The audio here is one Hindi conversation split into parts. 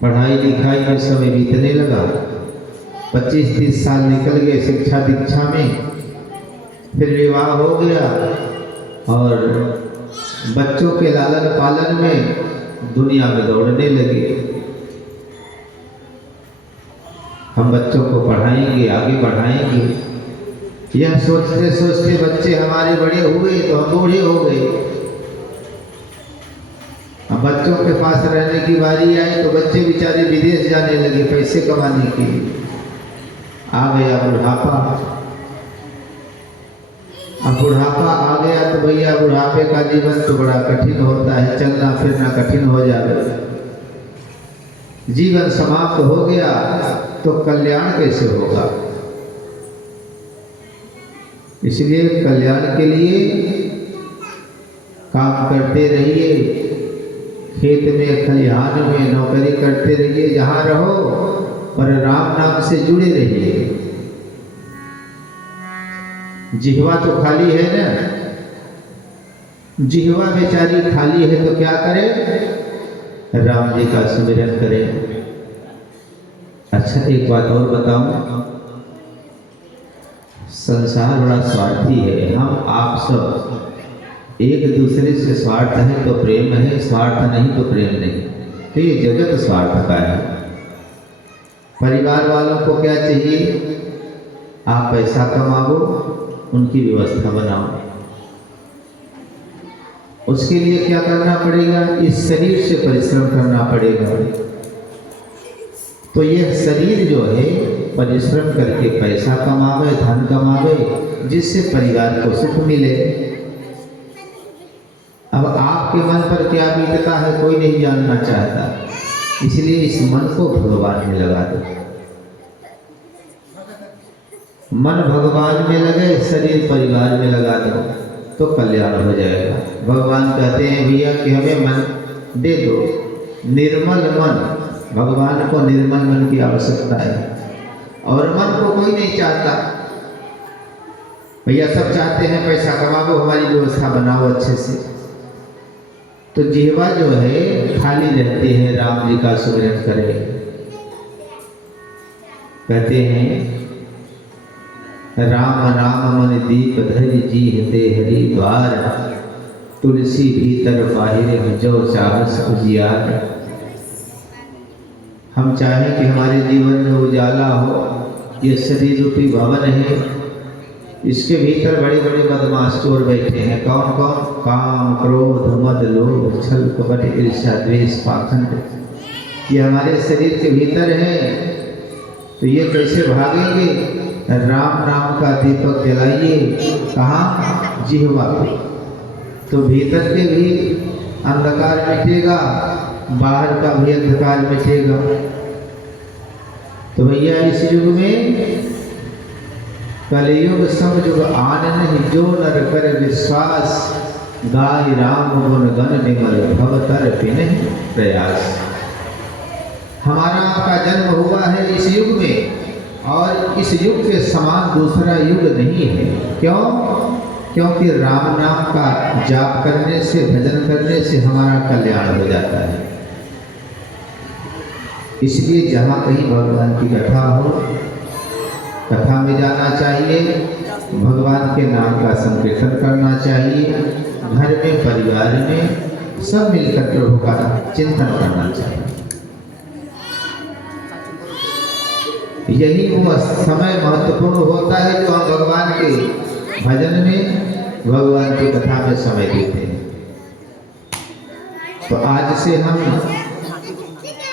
पढ़ाई लिखाई में समय बीतने लगा, 25-30 साल निकल गए शिक्षा दीक्षा में, फिर विवाह हो गया और बच्चों के लालन पालन में दुनिया में दौड़ने लगे। हम बच्चों को पढ़ाएंगे, आगे बढ़ाएंगे, यह सोचते सोचते बच्चे हमारे बड़े हुए तो हम बूढ़े हो गए। अब बच्चों के पास रहने की बारी आई तो बच्चे बेचारे विदेश जाने लगे पैसे कमाने के लिए। आ गया बुढ़ापा। अब बुढ़ापा आ गया तो भैया बुढ़ापे का जीवन तो बड़ा कठिन होता है, चलना फिरना कठिन हो जाए। जीवन समाप्त हो गया तो कल्याण कैसे होगा? इसलिए कल्याण के लिए काम करते रहिए, खेत में खलिहान में नौकरी करते रहिए, जहाँ रहो पर राम नाम से जुड़े रहिए। जिह्वा तो खाली है ना, जिह्वा बेचारी खाली है तो क्या करें? राम जी का स्मरण करें। अच्छा एक बात और बताऊं, संसार बड़ा स्वार्थी है। हम आप सब एक दूसरे से स्वार्थ है तो प्रेम है, स्वार्थ नहीं तो प्रेम नहीं। तो ये जगत स्वार्थ का है। परिवार वालों को क्या चाहिए? आप पैसा कमाओ, उनकी व्यवस्था बनाओ। उसके लिए क्या करना पड़ेगा? इस शरीर से परिश्रम करना पड़ेगा। तो यह शरीर जो है परिश्रम करके पैसा कमावे, धन कमावे, जिससे परिवार को सुख मिले। अब आपके मन पर क्या बीतता है कोई नहीं जानना चाहता, इसलिए इस मन को भगवान में लगा दो। मन भगवान में लगे, शरीर परिवार में लगा दो तो कल्याण हो जाएगा। भगवान कहते हैं भैया कि हमें मन दे दो, निर्मल मन। भगवान को निर्मल मन की आवश्यकता है और मन को कोई नहीं चाहता। भैया सब चाहते हैं पैसा कमाओ, हमारी व्यवस्था बनाओ अच्छे से। तो जिह्वा जो है खाली रहती है, राम जी का सुमिरन करे। कहते हैं राम राम मन दीप धरि जी हते हरि द्वार, तुलसी भीतर बाहिर जो चाहस उजियार। हम चाहें कि हमारे जीवन में उजाला हो। ये शरीर रूपी भवन है, इसके भीतर बड़े बड़े बदमाश चोर बैठे हैं। कौन कौन? काम, क्रोध, मद, लोभ, छल, कपट, ईर्ष्या, द्वेष, पाखंड। ये हमारे शरीर के भीतर है। तो ये कैसे भागेंगे? राम नाम का दीपक जलाइए। कहाँ? जिह्वा पे। तो भीतर के भी अंधकार मिटेगा, बाहर का भी अंधकार मिटेगा। तो भैया इस युग में कलयुग सब युग आन नहीं, जो नर कर विश्वास, गाय राम गुण गण निमल भवतर बिन प्रयास। हमारा आपका जन्म हुआ है इस युग में और इस युग के समान दूसरा युग नहीं है। क्यों? क्योंकि राम नाम का जाप करने से, भजन करने से हमारा कल्याण हो जाता है। इसलिए जहाँ कहीं भगवान की कथा हो, कथा में जाना चाहिए, भगवान के नाम का संकीर्तन करना चाहिए। घर में, परिवार में सब मिलकर प्रभु का चिंतन करना चाहिए। यही वो समय महत्वपूर्ण होता है जो हम भगवान के भजन में, भगवान की कथा में समय देते हैं। तो आज से हम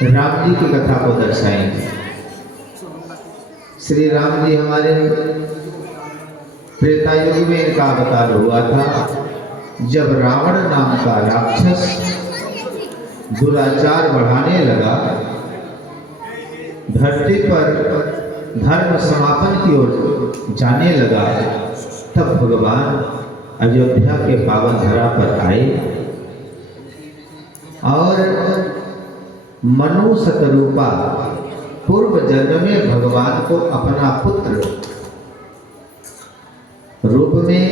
राम जी की कथा को दर्शाएंगे। श्री राम जी हमारे त्रेता युग में इनका अवतार हुआ था, जब रावण नाम का राक्षस दुराचार बढ़ाने लगा, धरती पर धर्म समापन की ओर जाने लगा। तब भगवान अयोध्या के पावन धरा पर आए और मनु शतरूपा पूर्व जन्म में भगवान को अपना पुत्र रूप में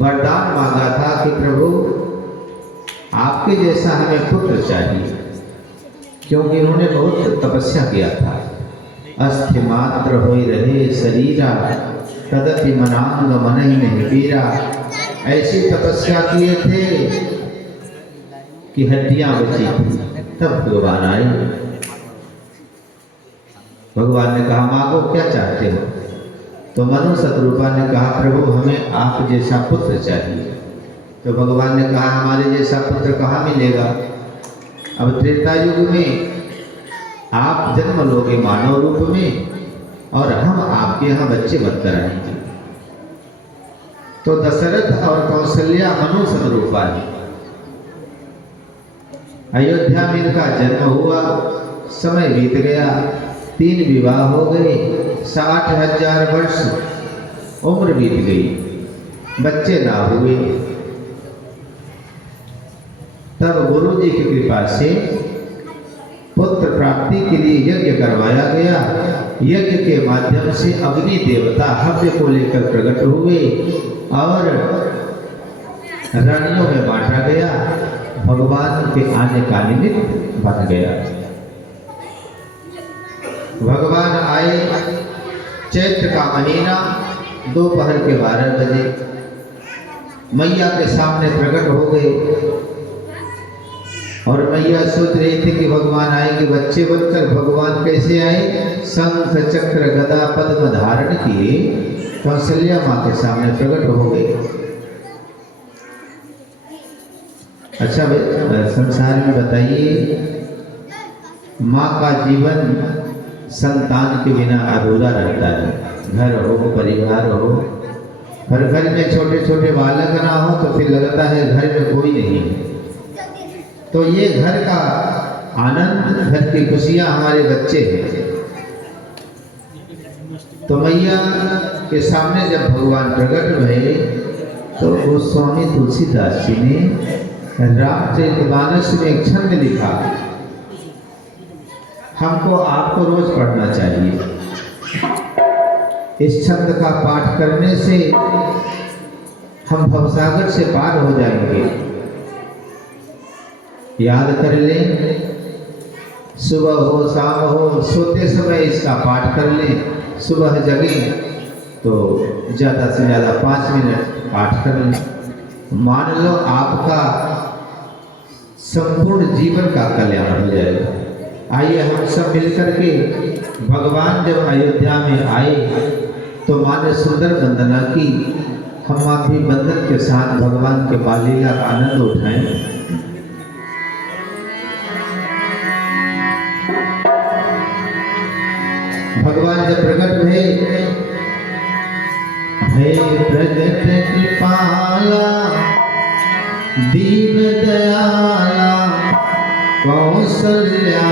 वरदान मांगा था कि प्रभु आपके जैसा हमें पुत्र चाहिए। क्योंकि उन्होंने बहुत तपस्या किया था। अस्थि मात्र होई रहे शरीरा, तदपि मनांग मन ही नहीं पीरा। ऐसी तपस्या किए थे कि हड्डियां बची थी। तब भगवान आए। भगवान ने कहा मांगो क्या चाहते हो? तो मनु शतरूपा ने कहा प्रभु हमें आप जैसा पुत्र चाहिए। तो भगवान ने कहा हमारे जैसा पुत्र कहाँ मिलेगा? अब त्रेता युग में आप जन्म लोगे मानव रूप में और हम आपके यहाँ बच्चे मत कराएंगे। तो दशरथ और कौशल्या मनु शतरूपा है। अयोध्या में इनका जन्म हुआ, समय बीत गया, 3 विवाह हो गए, 60,000 वर्ष उम्र बीत गई, बच्चे ना हुए। तब गुरु जी की कृपा से पुत्र प्राप्ति के लिए यज्ञ करवाया गया। यज्ञ के माध्यम से अग्नि देवता हव्य को लेकर प्रकट हुए और रानियों में बांटा गया। भगवान के आने का निमित्त बन गया। भगवान आए चैत्र का महीना, दोपहर के 12 बजे मैया के सामने प्रकट हो गए और मैया सोच रही थी कि भगवान आएंगे बच्चे बनकर। भगवान कैसे आए? शंख चक्र गदा पद्म धारण किए कौशल्या माँ के सामने प्रकट हो गए। अच्छा संसार में बताइए, माँ का जीवन संतान के बिना अधूरा रहता है। घर हो, परिवार हो, पर घर में छोटे छोटे बालक ना हो तो फिर लगता है घर में कोई नहीं है। तो ये घर का आनंद, घर की खुशियाँ हमारे बच्चे हैं। तो मैया के सामने जब भगवान प्रकट हुए तो गोस्वामी तुलसीदास जी ने रामचरितमानस में एक छंद लिखा, हमको आपको रोज पढ़ना चाहिए। इस छंद का पाठ करने से हम भवसागर से पार हो जाएंगे। याद कर लें, सुबह हो शाम हो, सोते समय इसका पाठ कर लें। सुबह जगे तो ज़्यादा से ज़्यादा 5 मिनट पाठ कर लें। मान लो आपका संपूर्ण जीवन का कल्याण हो जाएगा। आइए हम सब मिलकर के, भगवान जब अयोध्या में आए तो माँ ने सुंदर वंदना की। हम आप भी बंधन के साथ भगवान के बालीला का आनंद उठाएं। भगवान जब प्रकट हुए, हे प्रगट कृपाला दीन दयाला कौशल्या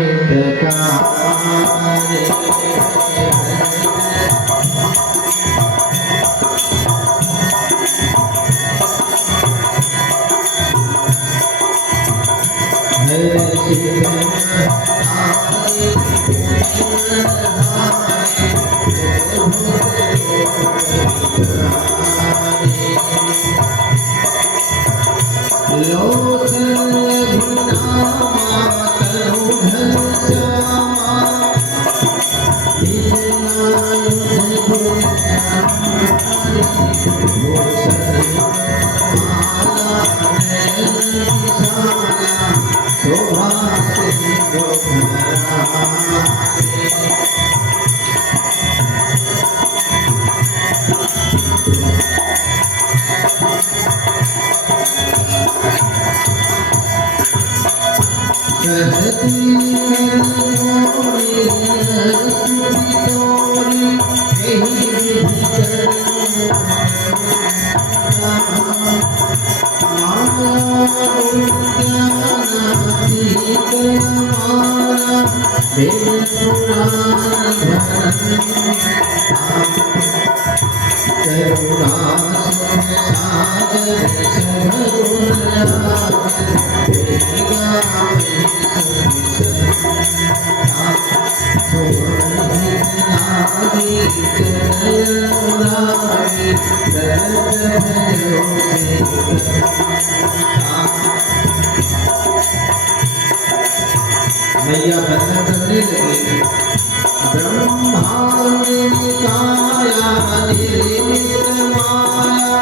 हितकारी। मैया बंधन करने लगी। ब्रह्मांड काया निर्मित माया,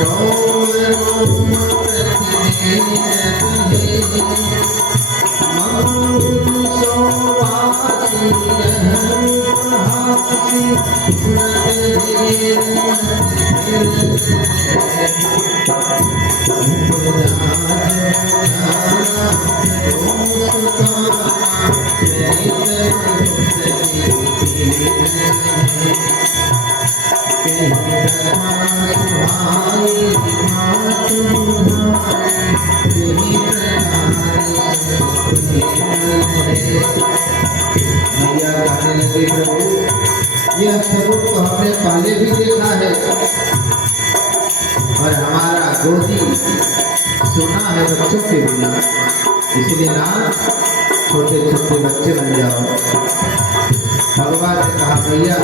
रोम रोम यह स्वरूप तो हमने पहले भी देखा है और हमारा गोदी सुना है बच्चों के बिना, इसलिए ना छोटे छोटे बच्चे बन जाओ। भगवान ने कहा भैया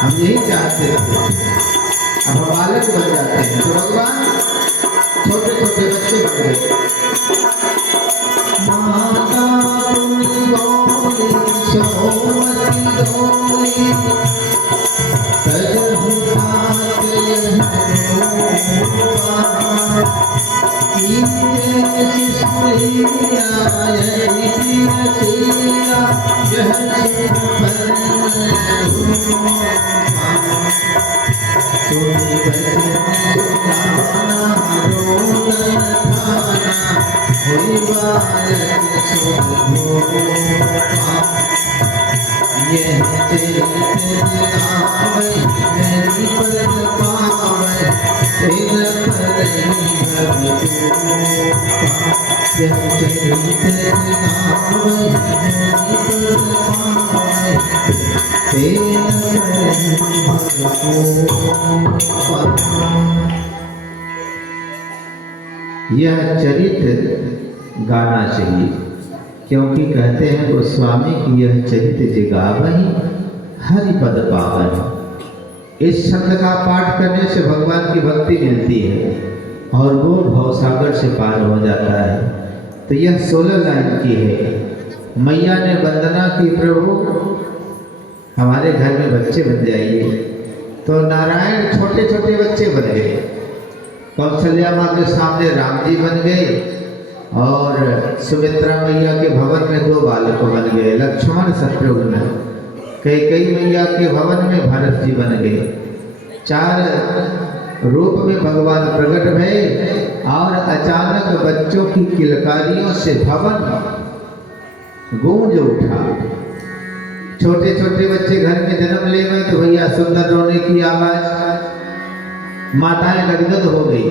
हम यही चाहते थे, अब हम बालक बन जाते हैं, तो भगवान छोटे छोटे बच्चे बन गए। माता यह चरित्र गाना चाहिए, क्योंकि कहते हैं गोस्वामी की यह चरित्र जिगावहि हरिपद पावन। इस शब्द का पाठ करने से भगवान की भक्ति मिलती है और वो भवसागर से पार हो जाता है। तो यह 16 लाइन की है। मैया ने वंदना की, प्रभु हमारे घर में बच्चे बन जाइए। तो नारायण छोटे छोटे बच्चे बन गए। कौशल्या माँ के सामने राम जी बन गए और सुमित्रा मैया के भवन में 2 बालक बन गए, लक्ष्मण शत्रुघ्न। कैकेयी मैया के भवन में भरत जी बन गए। 4 रूप में भगवान प्रकट भये और अचानक बच्चों की किलकारियों से भवन गूंज उठा। छोटे छोटे बच्चे घर में जन्म ले गए तो भैया सुंदर रोने की आवाज, माताएं गदगद हो गई,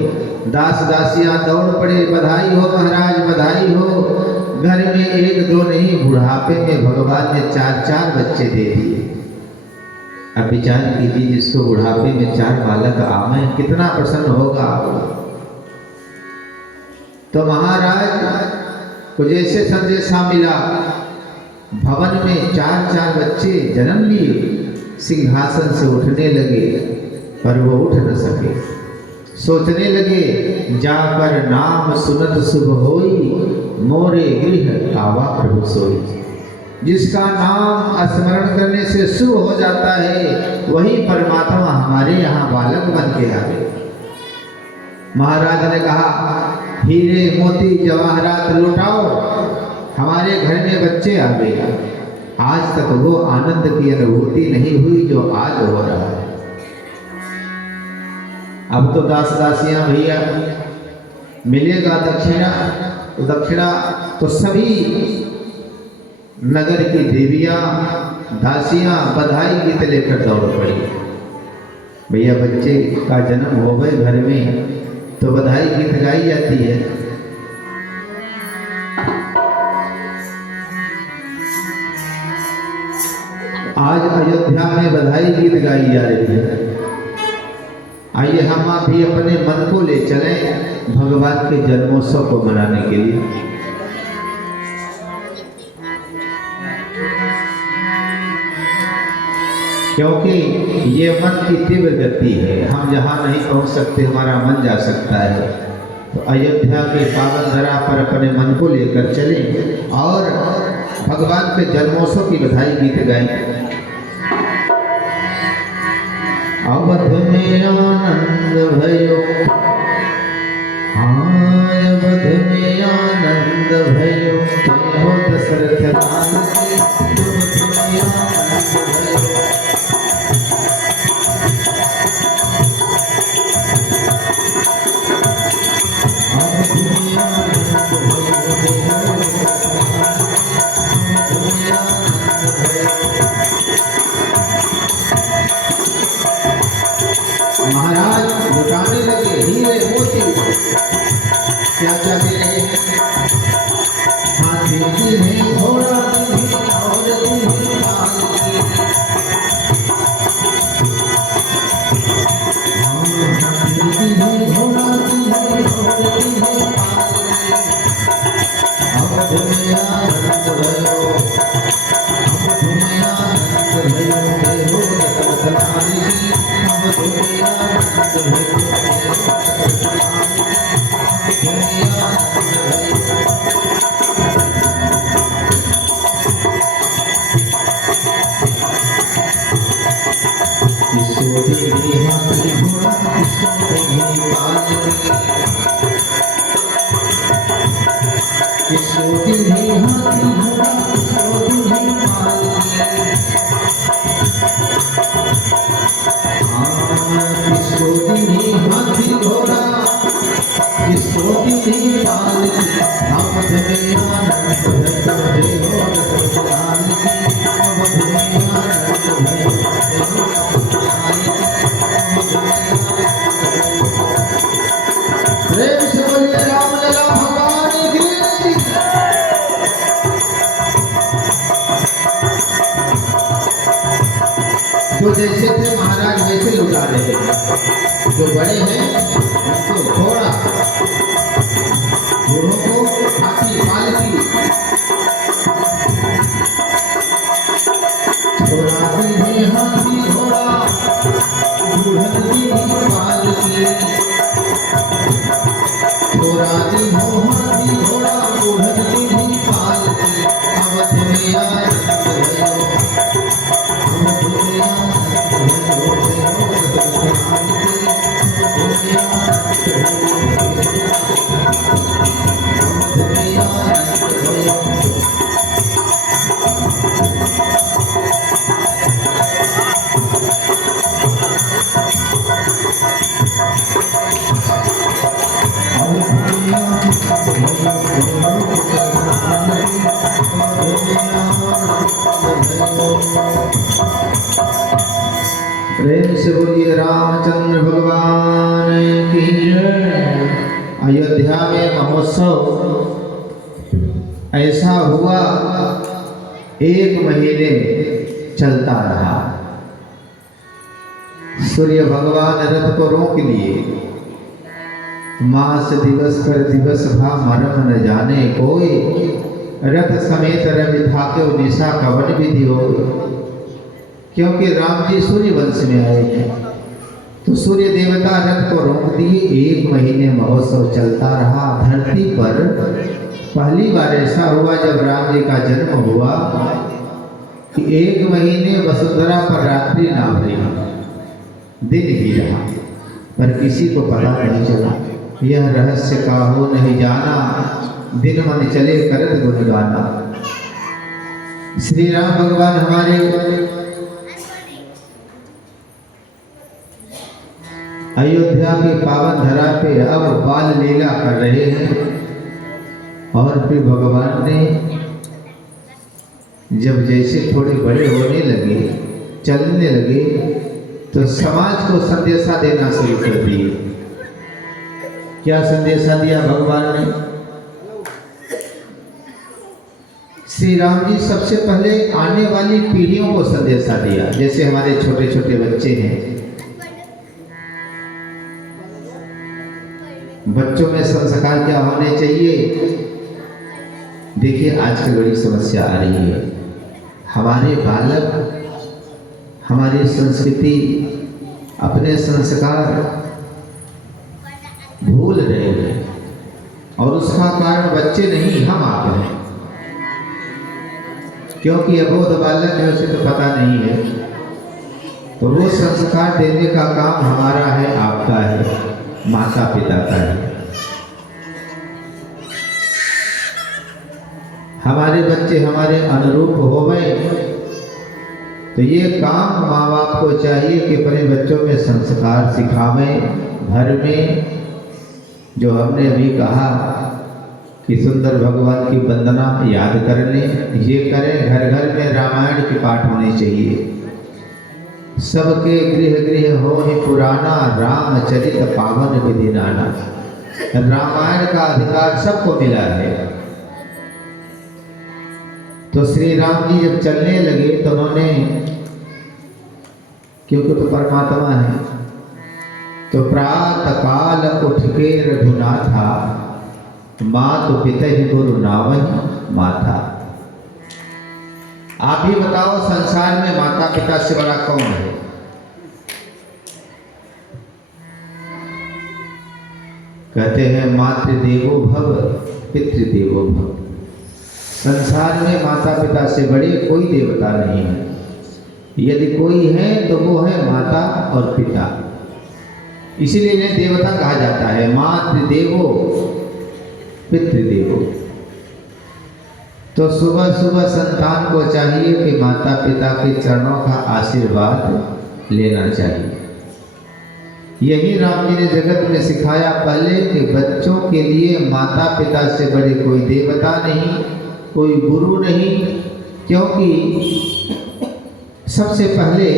दास दासियां दौड़ पड़े, बधाई हो महाराज बधाई हो। घर में 1-2 नहीं, बुढ़ापे में भगवान ने 4-4 बच्चे दे दिए। अब विचार कीजिए, जिसको बुढ़ापे में 4 बालक आवे कितना प्रसन्न होगा। तो महाराज को जैसे संदेशा मिला, भवन में 4-4 बच्चे जन्म लिए, सिंहासन से उठने लगे पर वो उठ न सके। सोचने लगे, जाकर नाम सुनत शुभ होई, मोरे गृह आवा प्रभु सोई। जिसका नाम स्मरण करने से शुभ हो जाता है, वही परमात्मा हमारे यहाँ बालक बन के आ गए। महाराज ने कहा, हीरे मोती जवाहरात लुटाओ, हमारे घर में बच्चे आ गए। आज तक वो आनंद की अनुभूति नहीं हुई जो आज हो रहा है। अब तो दास दासियां भैया मिलेगा दक्षिणा, तो दक्षिणा तो सभी नगर की देवियां दासियां बधाई गीत लेकर दौड़ पड़ी। भैया बच्चे का जन्म हो गए घर में तो बधाई गीत गाई जाती है। आज अयोध्या में बधाई गीत गाई जा रही है। आइए हम आप भी अपने मन को ले चलें भगवान के जन्मोत्सव को मनाने के लिए। क्योंकि ये मन की तीव्र गति है, हम जहाँ नहीं पहुँच सकते हमारा मन जा सकता है। तो अयोध्या के पावन धरा पर अपने मन को लेकर चले और भगवान के जन्मोत्सव की बधाई गीत गाएं। अवध में आनंद भयो, हाय अवध में आनंद भयो, जय हो दशरथ राम की, अवध में आनंद भयो। महाराज लुटाने लगे हीरे मोती, क्या क्या दे रहे हैं? हाथी की घोड़ा की और तो जैसे थे महाराज वैसे लुटा रहे हैं। जो बड़े हैं उनको घोड़ा, बूढ़ों को हाथी पालकी, छोराती है हाथी घोड़ा, बूढ़ती पालकी, छोराती हो हाथी घोड़ा, बूढ़ती पालकी, अवध में आनंद भयो। प्रेम से बोलिए रामचंद्र भगवान की जय। अयोध्या में महोत्सव ऐसा हुआ, 1 महीने चलता रहा। सूर्य भगवान रथ को रोक लिए। मास दिवस कर दिवस भा मरम न जाने कोई, रथ समेत रवि थाके निशा कवन विधि हो। क्योंकि राम जी सूर्य वंश में आए हैं, तो सूर्य देवता रथ को रोक दिए। 1 महीने महोत्सव चलता रहा। धरती पर पहली बार ऐसा हुआ जब राम जी का जन्म हुआ कि 1 महीने वसुंधरा पर रात्रि ना हुई, दिन ही रहा, पर किसी को पता नहीं चला। यह रहस्य काहू नहीं जाना, दिन मन चले करत गुणगाना। श्री राम भगवान हमारे अयोध्या के पावन धरा पे अब बाल लीला कर रहे हैं। और फिर भगवान ने जब जैसे थोड़े बड़े होने लगे, चलने लगे, तो समाज को संदेशा देना शुरू कर दिए। क्या संदेशा दिया भगवान ने? श्री राम जी सबसे पहले आने वाली पीढ़ियों को संदेशा दिया। जैसे हमारे छोटे छोटे बच्चे हैं, बच्चों में संस्कार क्या होने चाहिए? देखिए आजकल बड़ी समस्या आ रही है। हमारे बालक हमारी संस्कृति, अपने संस्कार भूल रहे हैं। और उसका कारण बच्चे नहीं, हम आप हैं। क्योंकि अबोध बालक है, उसे तो पता नहीं है, तो वो संस्कार देने का काम हमारा है, आपका है, माता पिता का है। हमारे बच्चे हमारे अनुरूप हो गए तो ये काम माँ बाप को चाहिए कि अपने बच्चों में संस्कार सिखावें। घर में जो हमने अभी कहा कि सुंदर भगवान की वंदना याद कर लें, ये करें। घर घर में रामायण की पाठ होनी चाहिए। सबके गृह गृह हो ही पुराना, रामचरित पावन विधि नाना। रामायण का अधिकार सबको मिला है। तो श्री राम जी जब चलने लगे तो उन्होंने, क्योंकि तो परमात्मा है, तो प्रातः काल उठ के रघुनाथा, मातु पिता ही गुरु नावहि माथा। आप ही बताओ संसार में माता पिता से बड़ा कौन है? कहते हैं मातृदेवो भव पितृदेवो भव। संसार में माता पिता से बड़े कोई देवता नहीं है। यदि कोई है तो वो है माता और पिता। इसीलिए इन्हें देवता कहा जाता है। मातृदेवो पितृदेवो। तो सुबह सुबह संतान को चाहिए कि माता पिता के चरणों का आशीर्वाद लेना चाहिए। यही राम जी ने जगत में सिखाया पहले कि बच्चों के लिए माता पिता से बड़े कोई देवता नहीं, कोई गुरु नहीं। क्योंकि सबसे पहले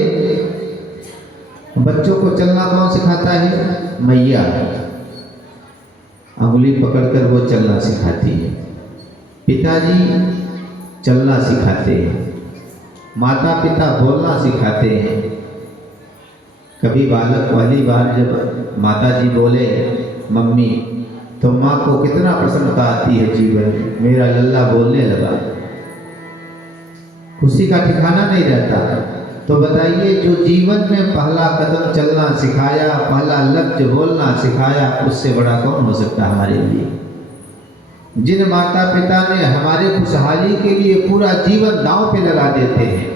बच्चों को चलना कौन सिखाता है? मैया। अंगुली पकड़कर वो चलना सिखाती है। पिताजी चलना सिखाते हैं, माता पिता बोलना सिखाते हैं। कभी बालक पहली बार जब माता जी बोले मम्मी, तो माँ को कितना प्रसन्नता आती है जीवन में। मेरा लल्ला बोलने लगा, खुशी का ठिकाना नहीं रहता। तो बताइए, जो जीवन में पहला कदम चलना सिखाया, पहला लफ्ज बोलना सिखाया, उससे बड़ा कौन हो सकता हमारे लिए? जिन माता पिता ने हमारे खुशहाली के लिए पूरा जीवन दांव पे लगा देते हैं,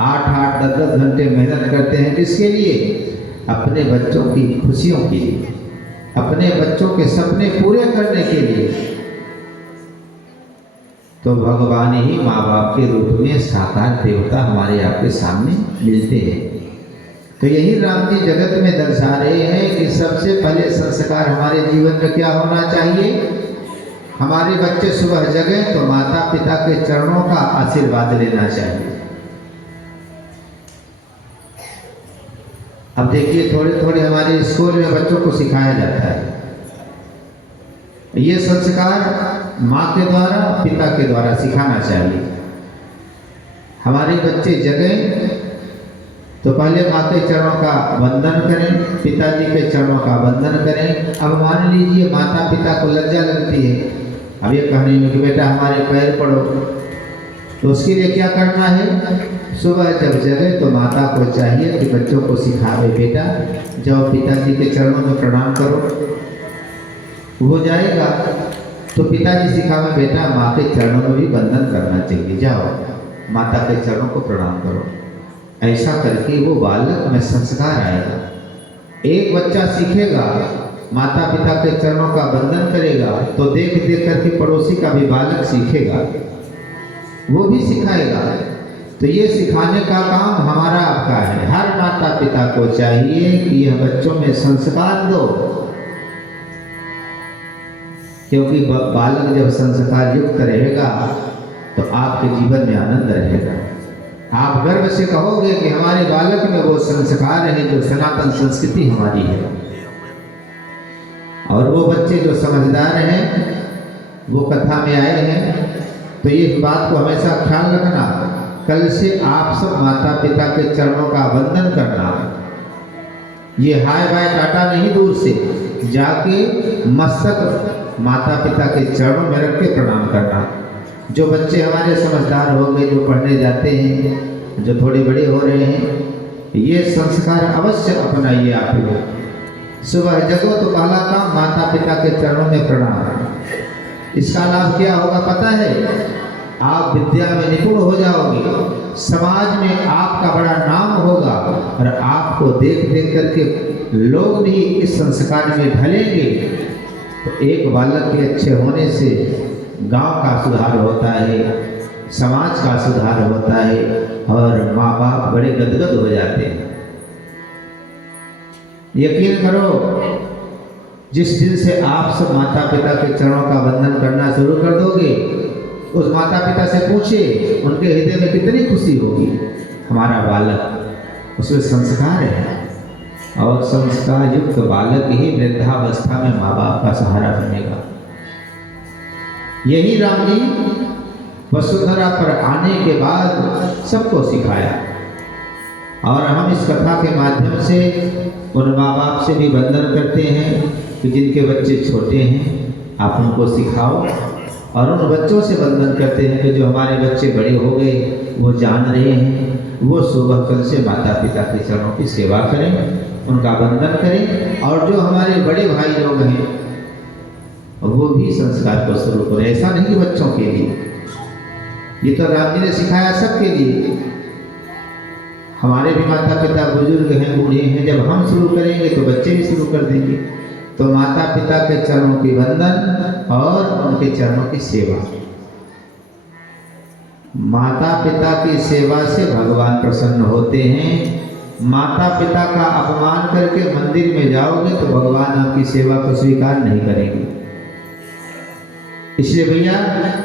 8-8, 10-10 घंटे मेहनत करते हैं, किसके लिए? अपने बच्चों की खुशियों के लिए, अपने बच्चों के सपने पूरे करने के लिए। तो भगवान ही माँ बाप के रूप में साकार देवता हमारे आपके सामने मिलते हैं। तो यही राम जी जगत में दर्शा रहे हैं कि सबसे पहले संस्कार हमारे जीवन में क्या होना चाहिए? हमारे बच्चे सुबह जगे तो माता पिता के चरणों का आशीर्वाद लेना चाहिए। अब देखिए, थोड़े थोड़े हमारे स्कूल में बच्चों को सिखाया जाता है। ये संस्कार माँ के द्वारा, पिता के द्वारा सिखाना चाहिए। हमारे बच्चे जगे तो पहले माँ के चरणों का वंदन करें, पिताजी के चरणों का वंदन करें। अब मान लीजिए माता पिता को लज्जा लगती है अब ये कहने में कि बेटा हमारे पैर पड़ो, तो उसके लिए क्या करना है? सुबह जब जगे तो माता को चाहिए कि बच्चों को सिखावे, बेटा जाओ पिताजी के चरणों में प्रणाम करो। वो जाएगा तो पिताजी सिखावे, बेटा माँ के चरणों में भी वंदन करना चाहिए, जाओ माता के चरणों को प्रणाम करो। ऐसा करके वो बालक में संस्कार आएगा। एक बच्चा सीखेगा, माता पिता के चरणों का वंदन करेगा, तो देख देख करके पड़ोसी का भी बालक सीखेगा, वो भी सिखाएगा। तो ये सिखाने का काम हमारा आपका है। हर माता पिता को चाहिए कि यह बच्चों में संस्कार दो, क्योंकि बालक जब संस्कार युक्त रहेगा तो आपके जीवन में आनंद रहेगा। आप गर्व से कहोगे कि हमारे बालक में वो संस्कार है जो सनातन संस्कृति हमारी है। और वो बच्चे जो समझदार हैं, वो कथा में आए हैं, तो ये बात को हमेशा ख्याल रखना, कल से आप सब माता पिता के चरणों का वंदन करना। ये हाय बाय टाटा नहीं, दूर से जाके मस्तक माता पिता के चरणों में रख के प्रणाम करना। जो बच्चे हमारे समझदार हो गए, जो पढ़ने जाते हैं, जो थोड़े बड़े हो रहे हैं, ये संस्कार अवश्य अपनाइए। आप लोग सुबह जगो तो पहला काम माता पिता के चरणों में प्रणाम। इसका लाभ क्या होगा पता है? आप विद्या में निपुण हो जाओगे, समाज में आपका बड़ा नाम होगा और आपको देख देख करके लोग भी इस संस्कार में ढलेंगे। तो एक बालक के अच्छे होने से गांव का सुधार होता है, समाज का सुधार होता है और माँ बाप बड़े गदगद हो जाते हैं। यकीन करो, जिस दिन से आप सब माता पिता के चरणों का वंदन करना शुरू कर दोगे, उस माता पिता से पूछे उनके हृदय में कितनी खुशी होगी। हमारा बालक, उसमें संस्कार है और संस्कार युक्त बालक ही वृद्धावस्था में माँ बाप का सहारा बनेगा। यही राम जी वसुंधरा पर आने के बाद सबको सिखाया और हम इस कथा के माध्यम से उन माँ बाप से भी वंदन करते हैं कि जिनके बच्चे छोटे हैं आप उनको सिखाओ, और उन बच्चों से वंदन करते हैं कि जो हमारे बच्चे बड़े हो गए, वो जान रहे हैं, वो सुबह कल से माता पिता के चरणों की सेवा करें, उनका वंदन करें। और जो हमारे बड़े भाई लोग हैं वो भी संस्कार को शुरू करें। ऐसा नहीं कि बच्चों के लिए, ये तो राम जी ने सिखाया सबके लिए। हमारे भी माता पिता बुजुर्ग हैं, बूढ़े हैं, जब हम शुरू करेंगे तो बच्चे भी शुरू कर देंगे। तो माता पिता के चरणों की वंदन और उनके चरणों की सेवा। माता पिता की सेवा से भगवान प्रसन्न होते हैं। माता पिता का अपमान करके मंदिर में जाओगे तो भगवान आपकी सेवा को स्वीकार नहीं करेंगे। इसलिए भैया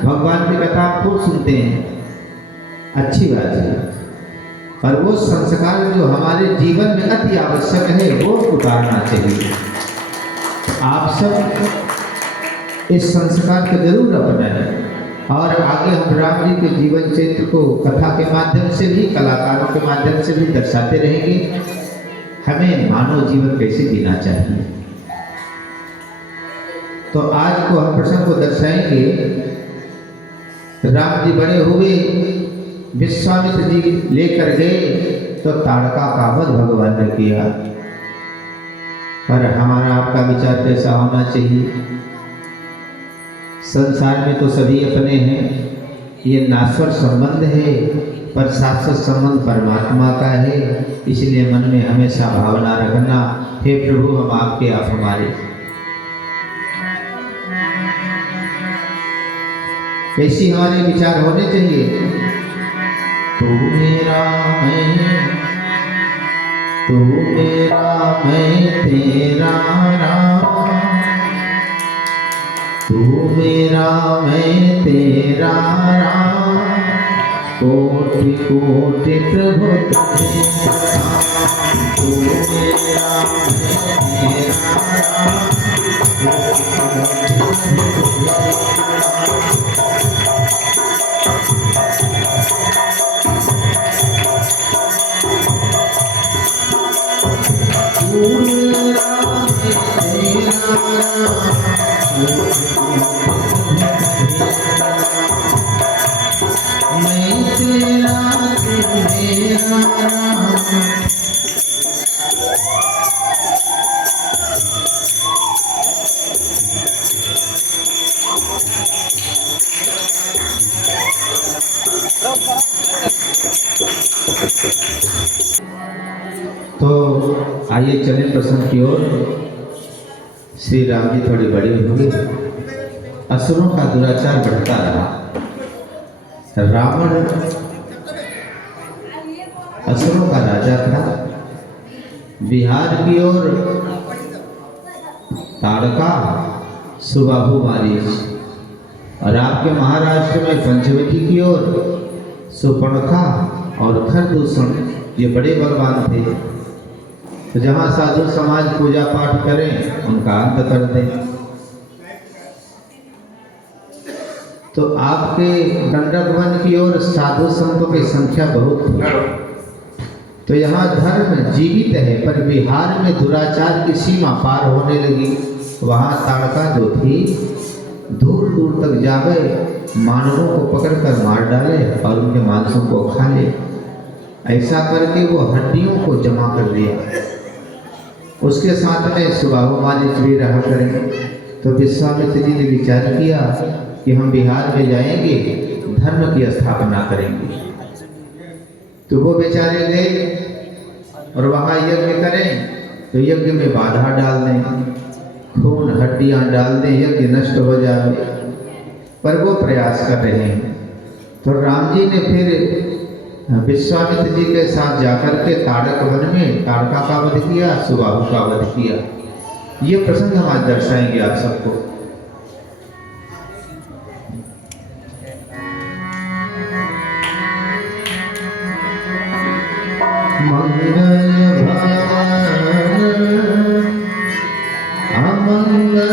भगवान की कथा आप खूब सुनते हैं, अच्छी बात है, और वो संस्कार जो हमारे जीवन में अति आवश्यक है वो उतारना चाहिए। आप सब इस संस्कार को जरूर अपनाएं और आगे हम राम जी के जीवन चरित्र को कथा के माध्यम से भी, कलाकारों के माध्यम से भी दर्शाते रहेंगे हमें मानव जीवन कैसे जीना चाहिए। तो आज को हम प्रसंग को दर्शाएंगे। राम जी बड़े हुए, विश्वामित्र जी लेकर गए तो ताड़का का वध भगवान ने किया। पर हमारा आपका विचार कैसा होना चाहिए? संसार में तो सभी अपने हैं, ये नाश्वर संबंध है, पर शाश्वत संबंध परमात्मा का है। इसलिए मन में हमेशा भावना रखना, हे प्रभु हम आपके, आप हमारे। कैसी हमारे विचार होने चाहिए? तू मेरा मैं, तू मेरा मैं तेरा राम, तू मेरा मैं तेरा राम, कोटि कोटि प्रभु तेरा, तू मेरा मैं तेरा राम। तो आइए चले प्रसंग की ओर। श्री राम जी थोड़ी बड़ी हुई, असुरों का दुराचार बढ़ता रहा। रावण असुरों का राजा था। बिहार की ओर ताड़का, सुबाहु मारीच, और आपके महाराष्ट्र में पंचवटी की ओर सुपर्णखा और खरदूषण, ये बड़े बलवान थे। तो जहाँ साधु समाज पूजा पाठ करें उनका अंत कर दें। तो आपके दंडक वन की ओर साधु संतों की संख्या बहुत थी। तो यहाँ धर्म जीवित है, पर बिहार में दुराचार की सीमा पार होने लगी। वहाँ ताड़का जो थी दूर दूर तक जावे, मानवों को पकड़कर मार डाले और उनके मांसों को खा ले। ऐसा करके वो हड्डियों को जमा कर दिया। उसके साथ में सुबाहु मारीच भी रहा करें। तो विश्वामित्र जी ने विचार किया कि हम बिहार में जाएंगे, धर्म की स्थापना करेंगे। तो वो बेचारे गए और वहाँ यज्ञ करें तो यज्ञ में बाधा डाल दें, खून हड्डियाँ डाल दें, यज्ञ नष्ट हो जाए, पर वो प्रयास कर रहे हैं। तो राम जी ने फिर विश्वामित्र जी के साथ जाकर के ताड़क वन में ताड़का का वध किया, सुबाहु का वध किया। ये प्रसंग हम आज दर्शाएंगे आप सबको। मंगल अमंगल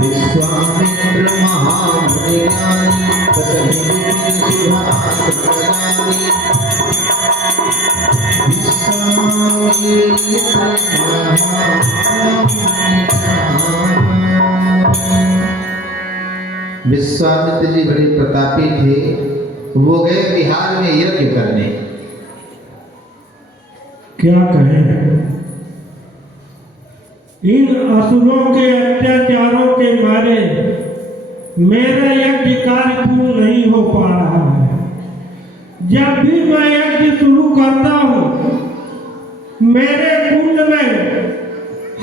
विश्वामित्र महामुनि विश्वामित्र जी बड़े प्रतापी थे। वो गए बिहार में यज्ञ करने। क्या कहें, इन असुरों के अत्याचारों के मारे मेरा यज्ञ कार्य पूर्ण नहीं हो पा रहा है। जब भी मैं यज्ञ शुरू करता हूँ, मेरे कुंड में,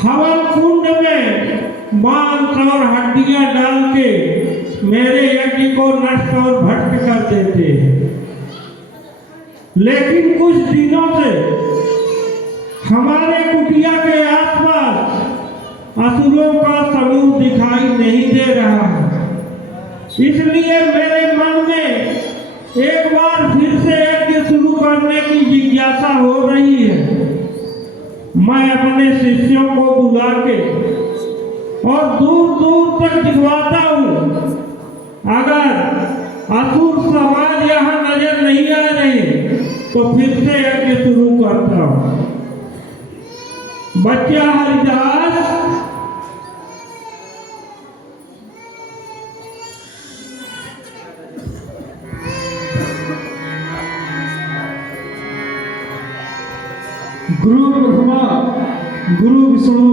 हवन कुंड में मांस और हड्डियां डाल के मेरे यज्ञ को नष्ट और भ्रष्ट कर देते हैं। लेकिन कुछ दिनों से हमारे कुटिया के आसपास असुरों का समूह दिखाई नहीं दे रहा है। इसलिए मेरे मन में एक बार फिर से यज्ञ शुरू करने की जिज्ञासा हो रही है। मैं अपने शिष्यों को बुला के और दूर दूर तक दिखवाता हूँ। अगर असुर समाज यहाँ नजर नहीं आ रहे तो फिर से यज्ञ शुरू करता हूँ। बच्चा हरिदास, गुरु ब्रह्मा गुरु विष्णु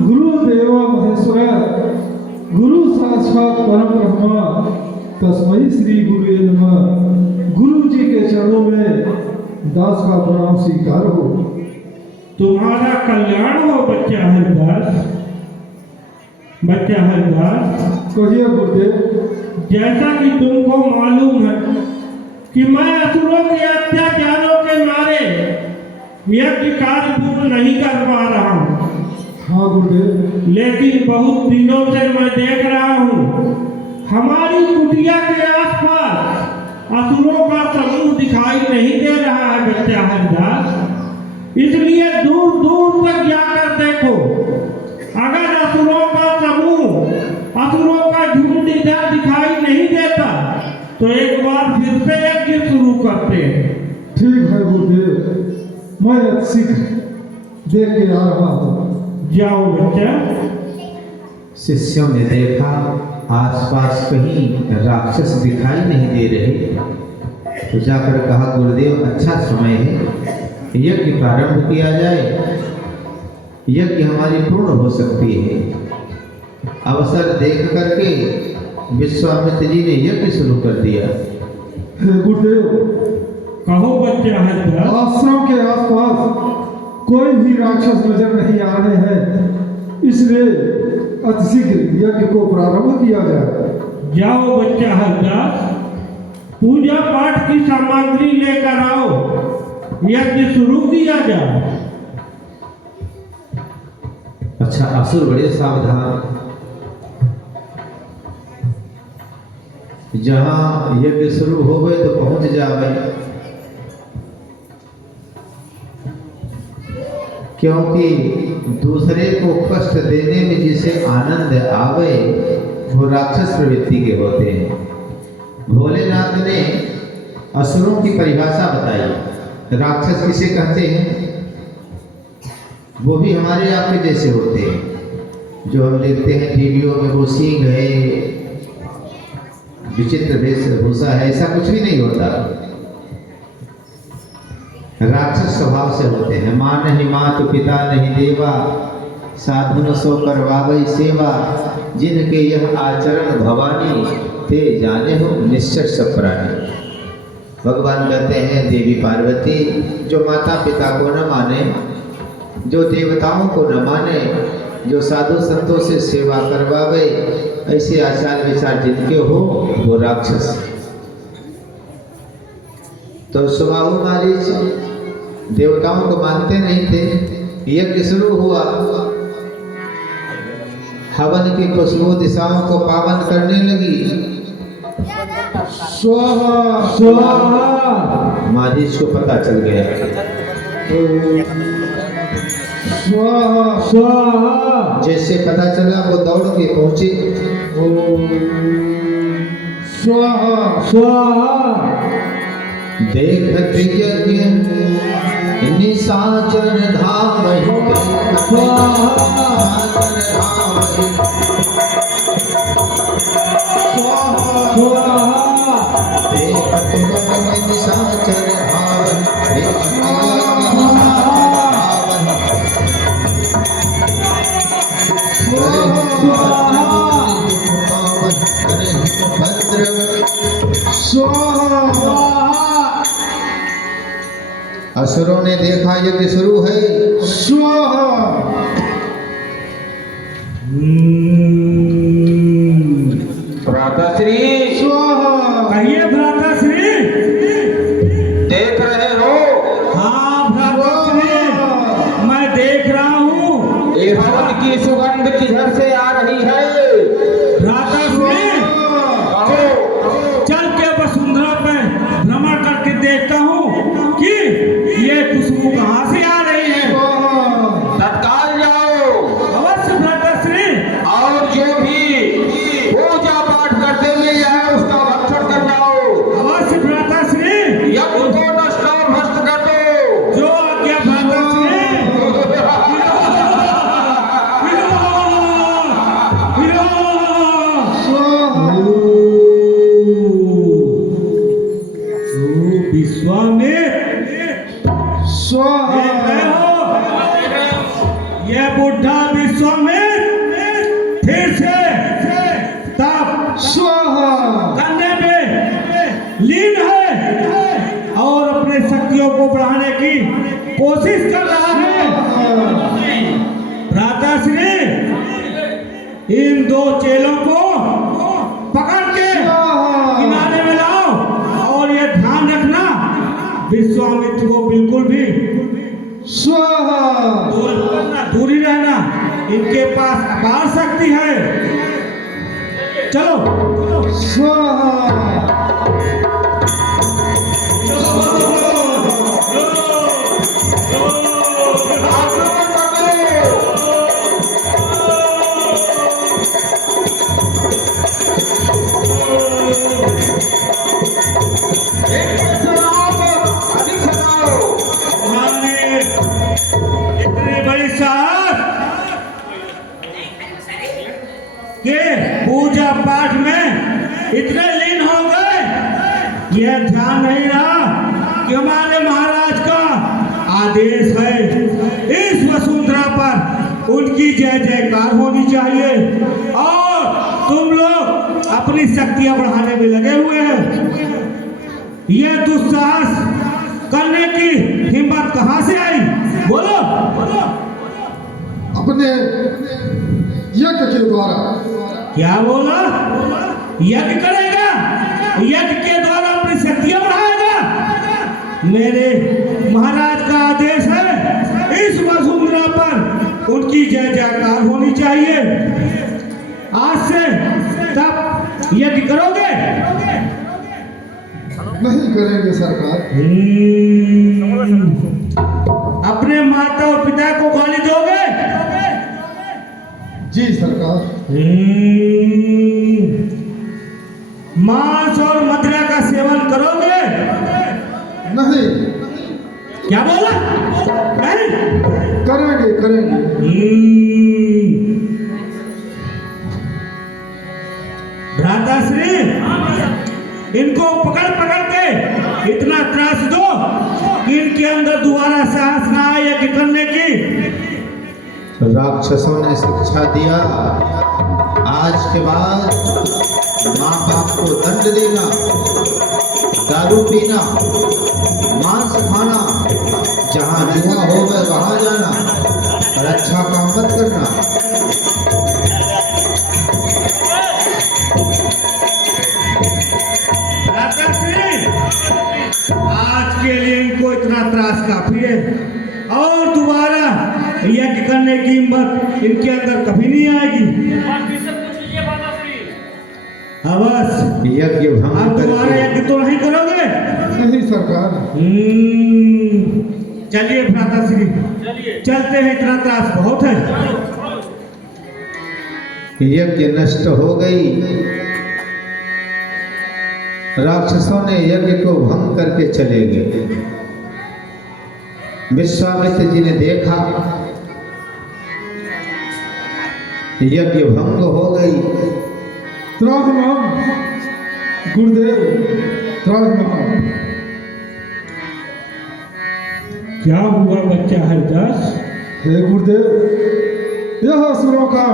गुरु देव महेश्वर गुरु साक्षात परम ब्रह्मा तस्मै श्री गुरुवे नमः। गुरु जी के चरणों में दास का प्रणाम स्वीकार हो। तुम्हारा कल्याण हो बच्चा हरिदास। बच्चा हरिदास, कहिए गुरुदेव। जैसा कि तुमको मालूम है कि मैं असुरों के अत्याचारों के मारे यज्ञ कार्य पूर्ण नहीं कर पा रहा हूँ। हाँ गुरुदेव। लेकिन बहुत दिनों से मैं देख रहा हूँ हमारी कुटिया के आसपास असुरों का समूह दिखाई नहीं दे रहा है बच्चा हरिदास। इसलिए दूर दूर तक जाकर देखो। अगर असुरों का समूह, असुरों का झुंड इधर दिखाई नहीं देता तो एक बार फिर से यज्ञ शुरू करते हैं। ठीक है गुरुदेव, मैं शीघ्र देख के आ रहा हूँ। जाओ बच्चा। शिष्यों ने देखा आसपास कहीं राक्षस दिखाई नहीं दे रहे, तो जाकर कहा गुरुदेव अच्छा समय है, यज्ञ प्रारंभ किया जाए, यज्ञ हमारी पूर्ण हो सकती है। अवसर देख करके विश्वामित्र जी ने यज्ञ शुरू कर दिया। गुरुदेव, कहो बच्चा हरिदास। आश्रम के आसपास कोई भी राक्षस नजर नहीं आ रहे हैं, इसलिए अतिशीघ्र यज्ञ को प्रारंभ किया जाए। जाओ बच्चा हरदास, पूजा पाठ की सामग्री लेकर आओ, यज्ञ शुरू किया जाए। अच्छा, असुर बड़े सावधान। जहां यज्ञ शुरू हो गए तो पहुंच जावे, क्योंकि दूसरे को कष्ट देने में जिसे आनंद आवे वो राक्षस प्रवृत्ति के होते हैं। भोलेनाथ ने असुरों की परिभाषा बताई। राक्षस किसे कहते हैं? वो भी हमारे आपके जैसे होते हैं, जो हम देखते हैं टीवियों में, वो सींग है, विचित्र वेशभूषा है, ऐसा कुछ भी नहीं होता। राक्षस स्वभाव से होते हैं। माँ नहीं मातु पिता नहीं देवा, साधुन सो करवावई सेवा, जिनके यह आचरण भवानी, ते जाने हो निश्चर सब प्राणी। भगवान कहते हैं देवी पार्वती जो माता पिता को न माने, जो देवताओं को न माने, जो साधु संतों से सेवा करवावे, ऐसे आचार विचार जिनके हो वो राक्षस। तो सुबाहु मारीच देवताओं को मानते नहीं थे। यज्ञ शुरू हुआ, हवन की खुशबू दिशाओं को पावन करने लगी। स्वाहा स्वाहा। मारीच को पता चल गया। स्वाहा स्वाहा। जैसे पता चला वो दौड़ के पहुंचे। स्वाहा स्वाहा। देखत यज्ञ निशाचर धावहि, देखत यज्ञ निशाचर धावहि, असुरों ने देखा यज्ञ शुरू है। स्वाहा। भ्राताश्री, स्वाहा। कहिए भ्राताश्री। देख रहे हो? हाँ भ्राताश्री, मैं देख रहा हूँ। ये हवन की सुगंध किधर से आ रही है? भ्राताश्री, चल के वसुंधरा पे भ्रमण करके देखता हूँ कि ये खुशबू कहाँ से आ रही है। तत्काल जाओ। अवश्य भ्राताश्री। और जो भी पूजा पाठ करते हुए है उसका भक्षण कर जाओ। अवश्य भ्राताश्री। यज्ञ को नष्ट और भ्रष्ट कर दो। जो आज्ञा भ्राताश्री। ये बुढ़ा विश्वामित्र फिर से तप स्वाहा करने में लीन है और अपने शक्तियों को बढ़ाने की कोशिश कर रहा है। भ्राताश्री, इन दो चेलों को पकड़ के किनारे में लाओ और ये ध्यान रखना विश्वामित्र को बिल्कुल भी स्वाहा दूरी रहना। इनके पास अपार शक्ति है। चलो स्वाहा इतनी बड़ी साहस के पूजा पाठ में इतने लीन हो गए, यह ध्यान नहीं रहा कि हमारे महाराज का आदेश है इस वसुंधरा पर उनकी जय जयकार होनी चाहिए और तुम लोग अपनी शक्तियां बढ़ाने में लगे हुए हैं। यह दुस्साहस करने की हिम्मत कहां से आई? बोलो बोलो। अपने यज्ञ के द्वारा। क्या बोला? यज्ञ करेगा? यज्ञ के द्वारा अपनी शक्तियां बढ़ाएगा? मेरे महाराज का आदेश है, इस वसुंधरा पर उनकी जय जयकार होनी चाहिए। आज से तब यज्ञ करोगे? नहीं करेंगे सरकार। अपने माता और पिता को गाली दोगे? जी सरकार। मांस और मदिरा का सेवन करोगे? नहीं। क्या बोला? नहीं करेंगे करेंगे। भ्राताश्री, इनको पकड़ पकड़ के इतना त्रास दो कि इनके अंदर दोबारा साहस ना आए यज्ञ करने की। राक्षसों ने शिक्षा दिया, आज के बाद माँ बाप को दंड देना, दारू पीना, मांस खाना, जहाँ जुआ हो गए वहां जाना और अच्छा काम मत करना। आज के लिए इनको इतना त्रास काफी है, और दोबारा यज्ञ करने की हिम्मत इनके अंदर कभी नहीं आएगी। अवश्य यज्ञ भंग आप दोबारा करके यज्ञ तो नहीं करोगे? नहीं सरकार। चलिए भ्राताश्री, चलते हैं, इतना त्रास बहुत है। यज्ञ नष्ट हो गई। राक्षसों ने यज्ञ को भंग करके चले गए। विश्वामित्र जी ने देखा यज्ञ भंग हो गई। त्राहिमाम गुरुदेव, त्राहिमाम। क्या हुआ बच्चा हरिदास? हे गुरुदेव, यह असुरों का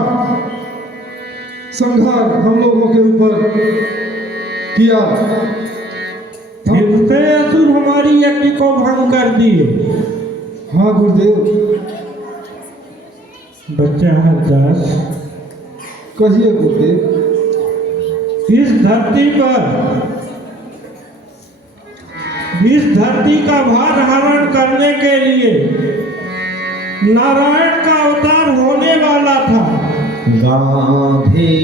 संहार हम लोगों के ऊपर किया। फिर से असुर हमारी यज्ञ को भंग कर दिए। हाँ गुरुदेव। बच्चा हरिदास, कहिए गुरुदेव। इस धरती का भार हरण करने के लिए नारायण का अवतार होने वाला था। गांधी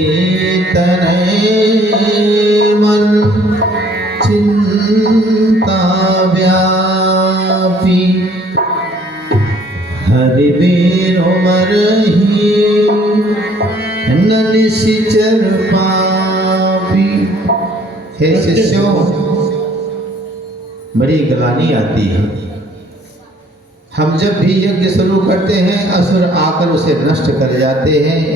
तनय मन चिंता व्यापी, हरि बिनु मरहि न निश्चर पापी। हे शिष्यों, बड़ी ग्लानि आती है। हम जब भी यज्ञ शुरू करते हैं, असुर आकर उसे नष्ट कर जाते हैं,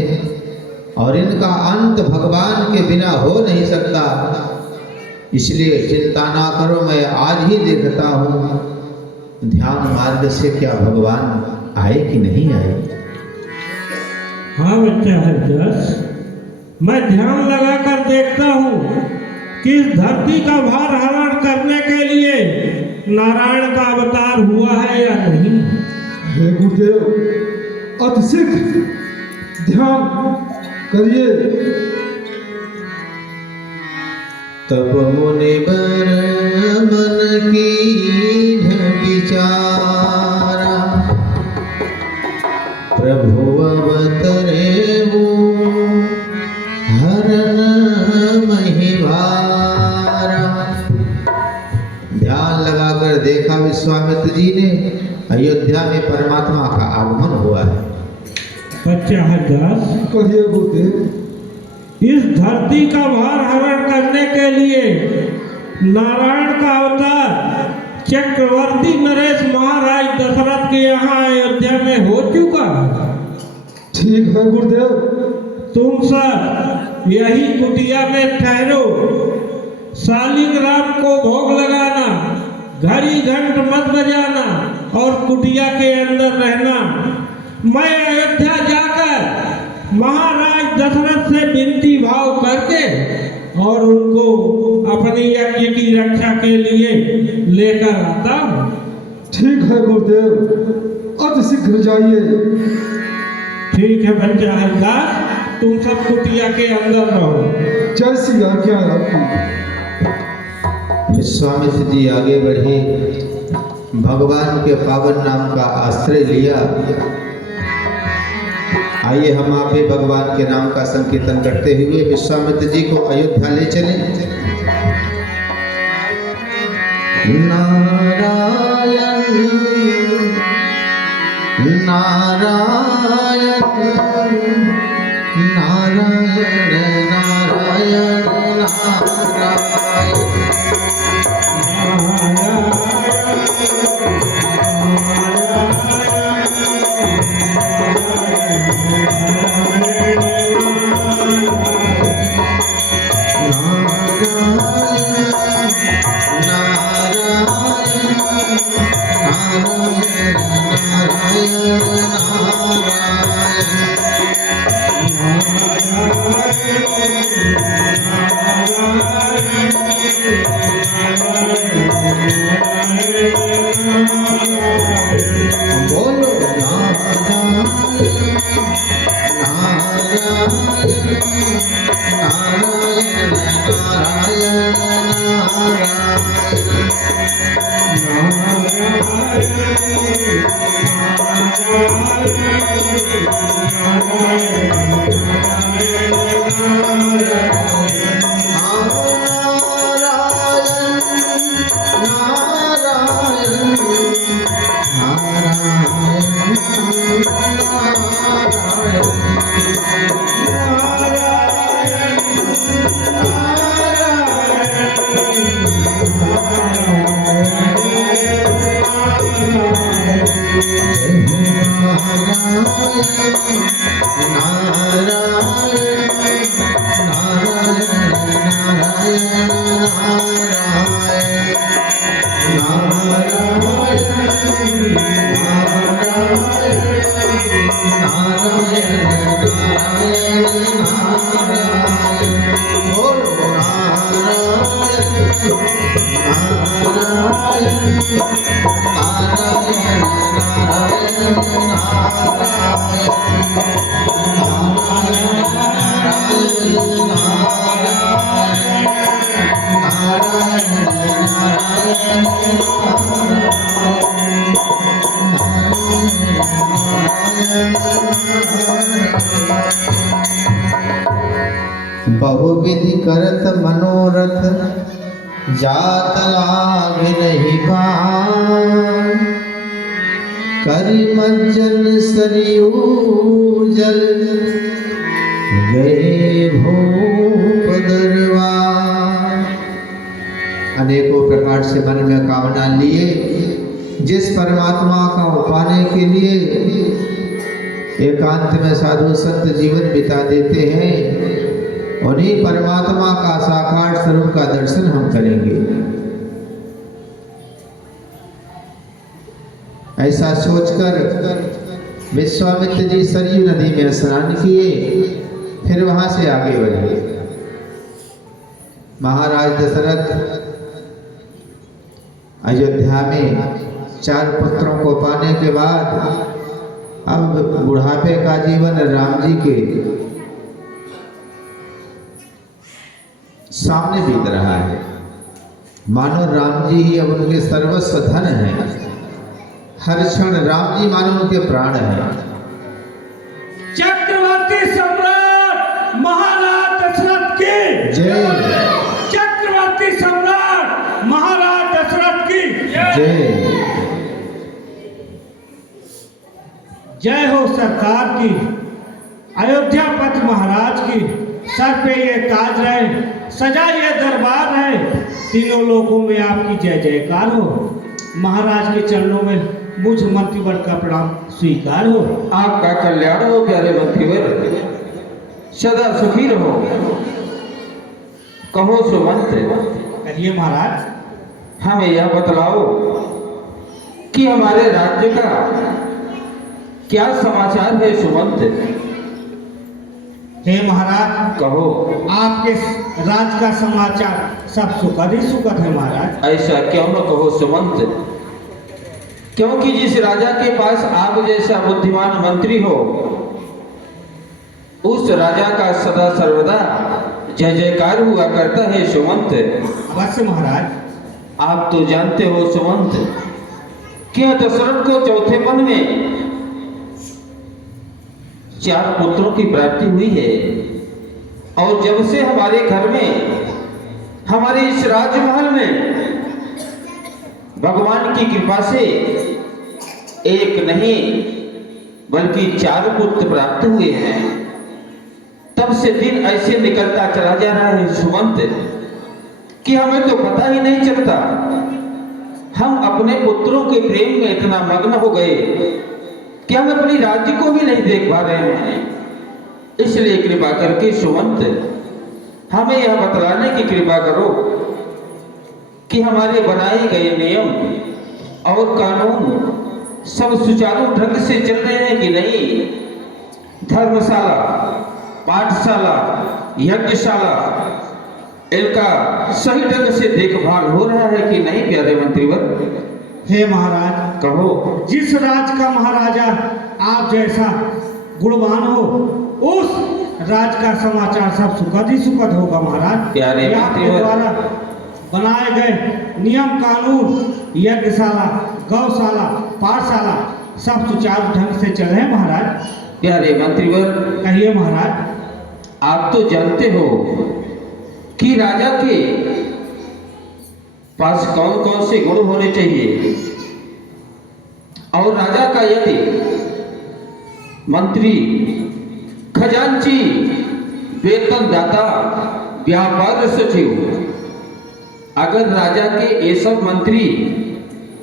और इनका अंत भगवान के बिना हो नहीं सकता। इसलिए चिंता ना करो, मैं आज ही देखता हूँ ध्यान मार्ग से क्या भगवान आए कि नहीं आए। हाँ बच्चा हरिदास, मैं ध्यान लगाकर देखता हूँ कि इस धरती का भार हरण करने के लिए नारायण का अवतार हुआ है या नहीं। हे गुरुदेव, अतिशीघ्र ध्यान करिए। तब मुनिवर मन की विचारा, प्रभु अवतरे हरण महिवारा। ध्यान लगाकर देखा विश्वामित्र जी ने, अयोध्या में परमात्मा का आगमन हुआ है। बच्चा हरिदास, कहिए गुरुदेव। इस धरती का भार हरण करने के लिए नारायण का अवतार चक्रवर्ती नरेश महाराज दशरथ के यहाँ अयोध्या में हो चुका। ठीक है गुरुदेव। तुम सब यही कुटिया में ठहरो, शालिग्राम को भोग लगाना, घड़ी घंट मत बजाना और कुटिया के अंदर रहना। मैं अयोध्या जाकर महाराज दशरथ से विनती भाव करके और उनको अपनी यज्ञ की रक्षा के लिए लेकर आता हूँ। ठीक है गुरुदेव। अति शीघ्र जाइए। ठीक है बंजा हरदास, तुम सब कुटिया के अंदर रहो। जैसी आज्ञा आपकी। विश्वामित्र जी आगे बढ़े, भगवान के पावन नाम का आश्रय लिया। आइए हम आप भी भगवान के नाम का संकीर्तन करते हुए विश्वामित्र जी को अयोध्या ले चले। नारायण नारायण नारायण नारायण बोलो बहुविधि करत मनोरथ जात लाग नहीं पान। करि मज्जन सरयू जल गए भूप दरबार। अनेकों प्रकार से मन में कामना लिए जिस परमात्मा का पाने के लिए एकांत में साधु संत जीवन बिता देते हैं, उन्हीं परमात्मा का साकार स्वरूप का दर्शन हम करेंगे। ऐसा सोचकर विश्वामित्र जी सरयू नदी में स्नान किए, फिर वहां से आगे बढ़े। महाराज दशरथ अयोध्या में 4 पुत्रों को पाने के बाद अब बुढ़ापे का जीवन राम जी के सामने बीत रहा है। मानो राम जी ही अब उनके सर्वस्व धन है। हर क्षण राम जी मानो उनके प्राण है। चक्रवर्ती सम्राट महाराज दशरथ की जय। चक्रवर्ती सम्राट महाराज दशरथ की जय। जय हो सरकार की, अयोध्यापति महाराज की। सर पे ये ताज रहे, सजा ये दरबार रहे, तीनों लोगों में आपकी जय जयकार हो। महाराज के चरणों में मुझ मंत्रीवर का प्रणाम स्वीकार हो। आपका कल्याण हो प्यारे मंत्रीवर, सदा सुखी रहो। कहो सुमंत्र। कहिए महाराज। हमें यह बतलाओ कि हमारे राज्य का क्या समाचार है सुमंत्र। हे महाराज, कहो। आपके राज का समाचार सब सुखद ही सुखद है महाराज। ऐसा क्यों न कहो सुमंत्र। क्योंकि जिस राजा के पास आप जैसा बुद्धिमान मंत्री हो, उस राजा का सदा सर्वदा जय जयकार हुआ करता है सुमंत। अवश्य महाराज। आप तो जानते हो सुमंत कि दशरथ को चौथेपन में 4 पुत्रों की प्राप्ति हुई है, और जब से हमारे घर में, हमारे इस राजमहल में भगवान की कृपा से एक नहीं बल्कि 4 पुत्र प्राप्त हुए हैं, तब से दिन ऐसे निकलता चला जा रहा है सुमंत कि हमें तो पता ही नहीं चलता। हम अपने पुत्रों के प्रेम में इतना मग्न हो गए कि हम अपनी राज्य को भी नहीं देख पा रहे हैं। इसलिए कृपा करके सुमंत हमें यह बतलाने की कृपा करो कि हमारे बनाए गए नियम और कानून सब सुचारू ढंग से चल रहे हैं कि नहीं। धर्मशाला, पाठशाला, यज्ञशाला, इनका सही ढंग से देखभाल हो रहा है कि नहीं प्यारे मंत्रीवर? हे महाराज, कहो। जिस राज का महाराजा आप जैसा गुणवान हो, उस राज का समाचार सब सुखद ही सुखद होगा महाराज। प्यारे आपके द्वारा बनाए गए नियम कानून, यज्ञशाला, गौशाला, पाठशाला सब सुचारू ढंग से चल रहे हैं महाराज। प्यारे मंत्रीवर, कहिए महाराज। आप तो जानते हो कि राजा के पास कौन कौन से गुण होने चाहिए, और राजा का यदि मंत्री, खजांची, वेतनदाता, व्यापार सचिव, अगर राजा के ये सब मंत्री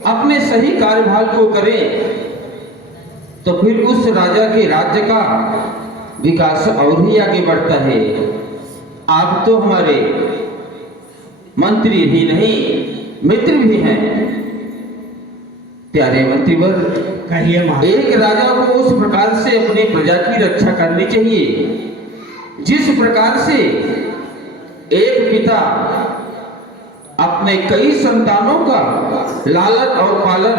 अपने सही कार्यभार को करें तो फिर उस राजा के राज्य का विकास और ही आगे बढ़ता है। आप तो हमारे मंत्री ही नहीं मित्र भी हैं प्यारे मंत्रीवर। कहिए महाराज। एक राजा को उस प्रकार से अपनी प्रजा की रक्षा करनी चाहिए जिस प्रकार से एक पिता अपने कई संतानों का लालन और पालन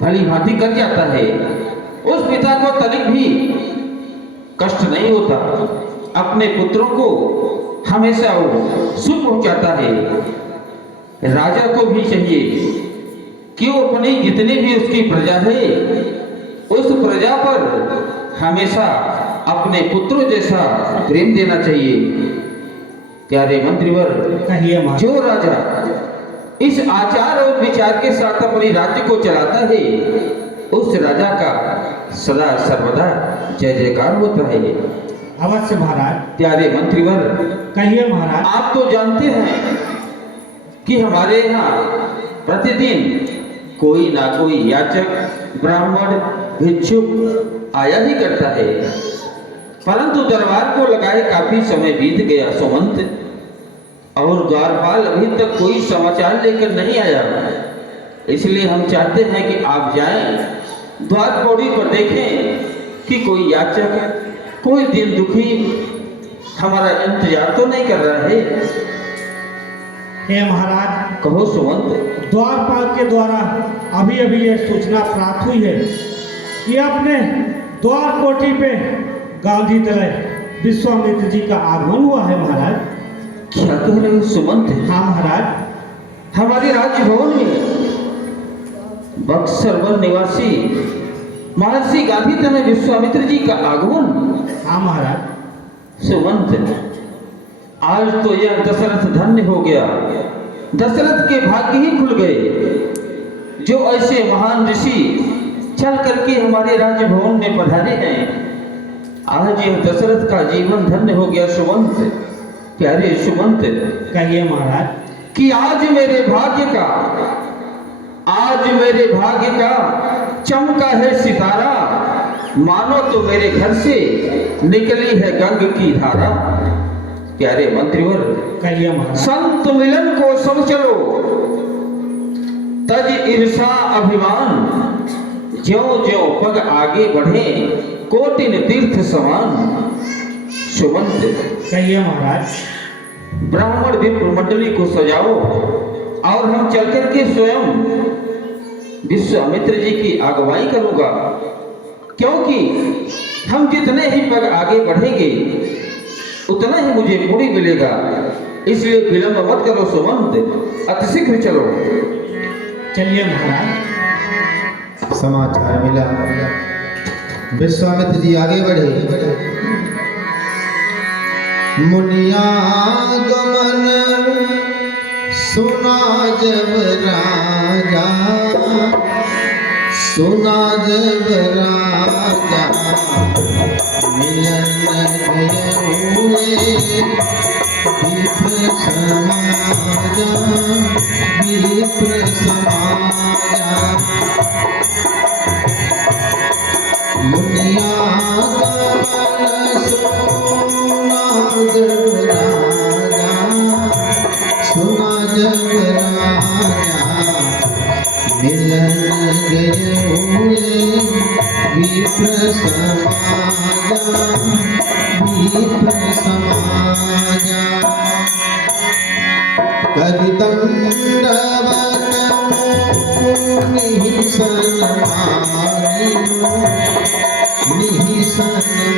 भली भांति कर जाता है। उस पिता को तनिक भी कष्ट नहीं होता, अपने पुत्रों को हमेशा वो सुख पहुंचाता है। राजा को भी चाहिए कि वो अपनी जितनी भी उसकी प्रजा है, उस प्रजा पर हमेशा अपने पुत्रों जैसा प्रेम देना चाहिए। प्यारे मंत्रीवर, कहिए महाराज। जो राजा इस आचार और विचार के साथ अपने राज्य को चलाता है, उस राजा का सदा सर्वदा जय जयकार होता है। अवश्य महाराज। प्यारे मंत्रीवर, कहिए महाराज। आप तो जानते हैं कि हमारे यहाँ प्रतिदिन कोई ना कोई याचक, ब्राह्मण, भिक्षुक आया ही करता है, परंतु दरबार को लगाए काफी समय बीत गया सुमंत, और द्वारपाल अभी तक कोई समाचार लेकर नहीं आया। इसलिए हम चाहते हैं कि आप जाएं, द्वार पौड़ी पर देखें कि कोई याचक, कोई दिन दुखी हमारा इंतजार तो नहीं कर रहा है। हे महाराज। कहो सुमंत। द्वारपाल के द्वारा अभी अभी यह सूचना प्राप्त हुई है कि अपने द्वार कोठी पे गांधी तलय विश्वामित्र जी का आगमन हुआ है महाराज। क्या कह रहे हो सुमंत? हाँ महाराज। हमारे राजभवन में बक्सर वन निवासी महर्षि गांधी तनय विश्वामित्र जी का आगमन। हाँ महाराज। सुमंत, आज तो यह दशरथ धन्य हो गया। दशरथ के भाग्य ही खुल गए जो ऐसे महान ऋषि चल करके हमारे राजभवन में पधारे हैं। आज यह दशरथ का जीवन धन्य हो गया सुमंत। प्यारे सुमंत, कहिए महाराज। कि आज मेरे भाग्य का चमका है सितारा, मानो तो मेरे घर से निकली है गंग की धारा। प्यारे मंत्रीवर, कहिए महाराज। संत मिलन को सब चलो, तज ईर्षा अभिमान, ज्यों ज्यों पग आगे बढ़े कोटिन तीर्थ समान। सुमंत, कहिए महाराज। ब्राह्मण विप्र मंडली को सजाओ और हम चल करके स्वयं विश्वामित्र जी की अगुवाई करूंगा, क्योंकि हम जितने ही पग आगे बढ़ेंगे उतना ही मुझे पुण्य मिलेगा। इसलिए विलंब मत करो सुमंत, अतिशीघ्र चलो। चलिए महाराज। समाचार मिला, विश्वामित्र जी आगे बढ़े। मुनिया गमन सुना जब राजा, सुना जब राजा, मिलन गए विप्र समाजा, विप्र समाजा। मुनिया गमन सुना जब राजा, सुना जब राजा, मिलन गए विप्र समाजा, विप्र समाजा। करिदंडवत निहिसन मारे, निहिसन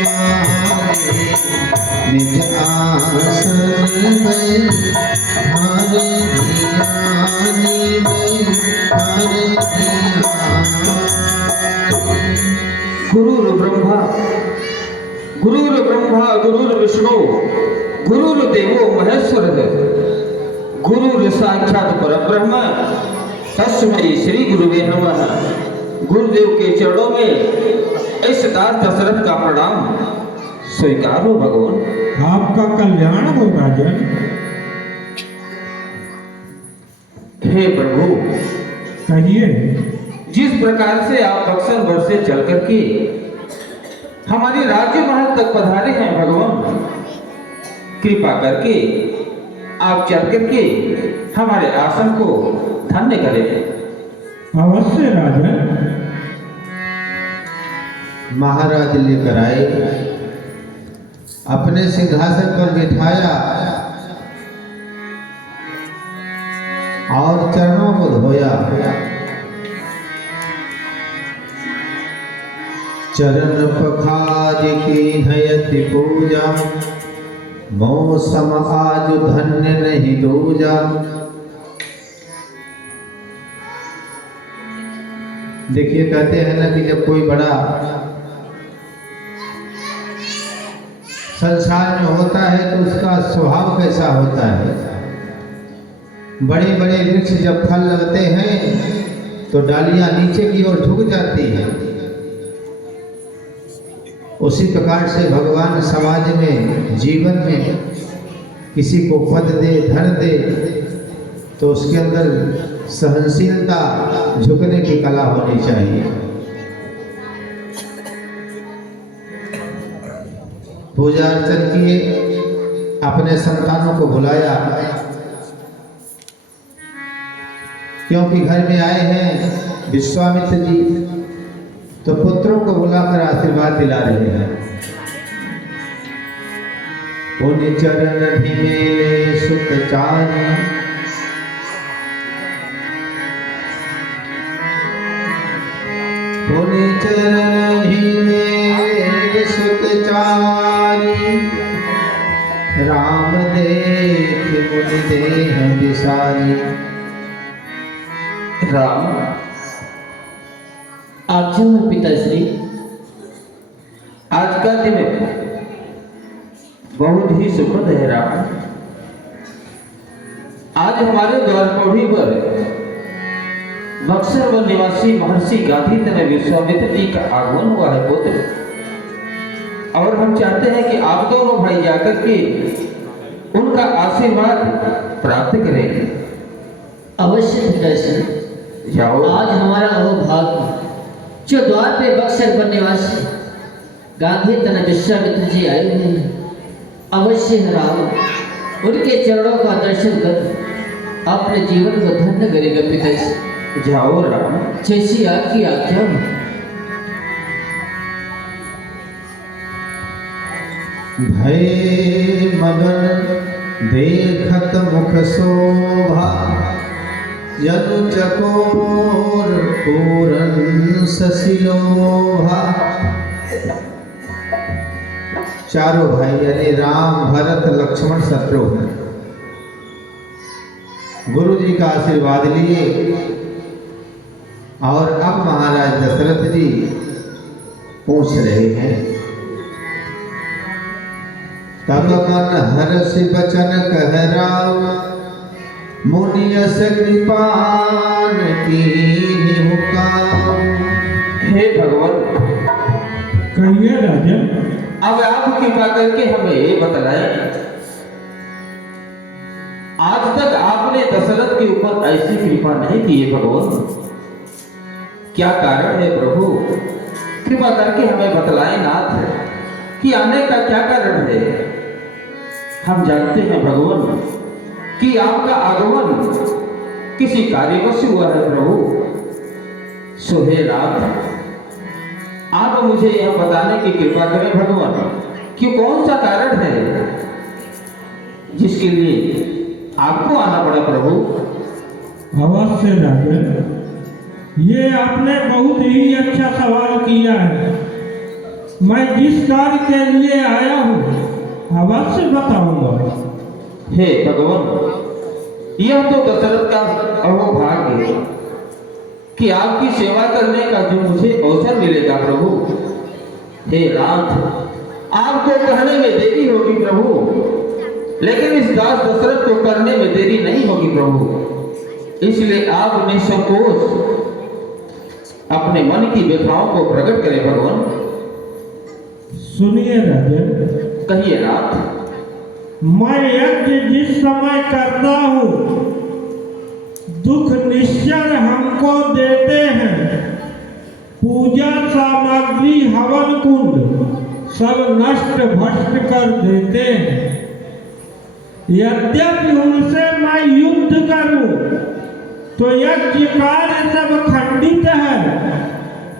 मारे, निज आसन में हरे ध्यानी में हरे ध्यानी। गुरुर्ब्रह्मा गुरुर्विष्णु गुरुर्देवो महेश्वरः, गुरु साक्षात परब्रह्म, तस्मै श्री गुरुवे नमः। गुरुदेव के चरणों में इस दास दशरथ का प्रणाम स्वीकार हो भगवान। आपका कल्याण हो राजन। हे प्रभु, कहिए। जिस प्रकार से आप बक्सर वर से चल करके हमारे राज्य महल तक पधारे हैं भगवान, कृपा करके आप चल करके हमारे आसन को धन्य करें। अवश्य राजन। महाराज लेकर आए, अपने सिंहासन पर बिठाया और चरणों को धोया। चरण पखाज की नयति पूजा, मौसम आज धन्य नहीं दूजा। देखिए, कहते हैं ना कि जब कोई बड़ा संसार में होता है तो उसका स्वभाव कैसा होता है। बड़े बड़े वृक्ष जब फल लगते हैं तो डालियां नीचे की ओर झुक जाती हैं। उसी प्रकार से भगवान समाज में, जीवन में किसी को पद दे, धन दे तो उसके अंदर सहनशीलता, झुकने की कला होनी चाहिए। पूजा अर्चन किए, अपने संतानों को बुलाया, क्योंकि घर में आए हैं विश्वामित्र जी, तो पुत्रों को बुलाकर आशीर्वाद दिला रहे हैं। पुण्य चरण ढिमेले सुत चारी, पुण्य चरण ढिमेले सुत चारी, राम देख मुनि देह विसारी। राम, आज्ञा हो पिताश्री। आज का दिन बहुत ही सुखद है राम। आज हमारे द्वार पौड़ी पर बक्सर वन निवासी महर्षि गांधी तनय विश्वामित्र जी का आगमन हुआ है पुत्र, और हम चाहते हैं कि आप दोनों भाई जाकर के उनका आशीर्वाद प्राप्त करें। अवश्य पिताश्री, जाओ। आज हमारा अहोभाग्य जो द्वार पे बक्सर वन निवासी गांधी तनय विश्वामित्र जी आए हुए हैं, अवश्य राम उनके चरणों का दर्शन कर अपने जीवन को धन्य करेगा पिताश्री। जाओ राम। जैसी आपकी आज्ञा हो। भय मगन देखत मुख शोभा, जनु चकोर पूरन ससिलोभा। चारों भाई यानी राम, भरत, लक्ष्मण, शत्रुघ्न गुरु जी का आशीर्वाद लिए और अब महाराज दशरथ जी पूछ रहे हैं। तब मन हर्ष बचन कह राव, मुनियस कृपान कीन्हि हुकाम। हे भगवान, कहिए राजन। अब आप कृपा करके हमें ये बतलाएं, आज तक आपने दशरथ के ऊपर ऐसी कृपा नहीं की है भगवान, क्या कारण है प्रभु? कृपा करके हमें बतलाएं नाथ कि आने का क्या कारण है। हम जानते हैं भगवान कि आपका आगमन किसी कार्यवश हुआ है प्रभु। सो हे नाथ, आप मुझे यह बताने की कृपा करें भगवान कि कौन सा कारण है जिसके लिए आपको आना पड़ा प्रभु। अवश्य राजन, ये आपने बहुत ही अच्छा सवाल किया है। मैं जिस कार्य के लिए आया हूँ अवश्य बताऊंगा। हे भगवान, यह तो दशरथ का अहोभाग्य है कि आपकी सेवा करने का जो मुझे अवसर मिलेगा प्रभु। हे नाथ, आपको कहने में देरी होगी प्रभु, लेकिन इस दास दशरथ को करने में देरी नहीं होगी प्रभु। इसलिए आप निसंकोच अपने मन की व्यथाओं को प्रकट करें भगवान। सुनिए राजन, कहिए नाथ। मैं यज्ञ जिस समय करता हूँ दुख निश्चय हमको देते हैं। पूजा सामग्री हवन कुंड सब नष्ट भ्रष्ट कर देते हैं। यद्यपि उनसे मैं युद्ध करूं तो यज्ञ कार्य सब खंडित है।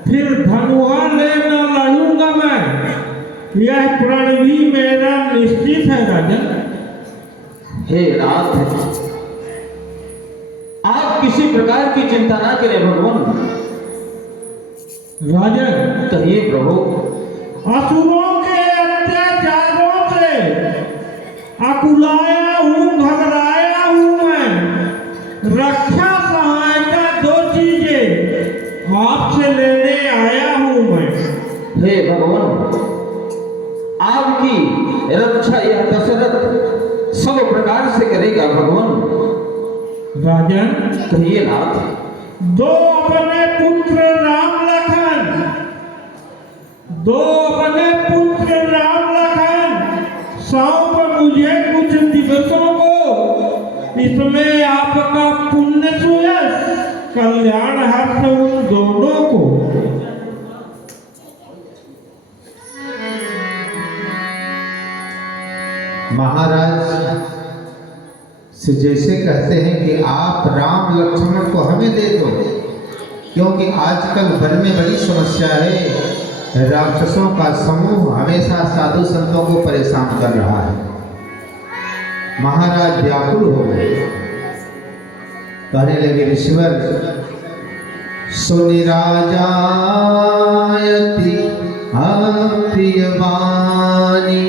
फिर धनुआ ले न लड़ूंगा मैं, यह प्रण भी मेरा निश्चित है राजन। हे नाथ, आप किसी प्रकार की चिंता ना करें भगवान। राजन, कहिए प्रभु। असुरों के अत्याचारों से अकुलाया हूँ, घबराया हूँ मैं। रक्षा सहायता दो चीजें आपसे लेने आया हूँ मैं। हे भगवान, आपकी रक्षा यह दशरथ सब प्रकार से करेगा भगवान। राजन, कहिए नाथ। दो अपने पुत्र राम लखन, दो अपने पुत्र राम लखन सौंप मुझे कुछ दिवसों को। इसमें आपका पुण्य सुयश कल्याण हर्ष उन दोनों को। महाराज से जैसे कहते हैं कि आप राम लक्ष्मण को हमें दे दो, क्योंकि आजकल वन में बड़ी समस्या है। राक्षसों का समूह हमेशा साधु संतों को परेशान कर रहा है। महाराज व्याकुल हो गए, कहने लगे ऋषिवर सुनिराजायति अप्रिय वाणी,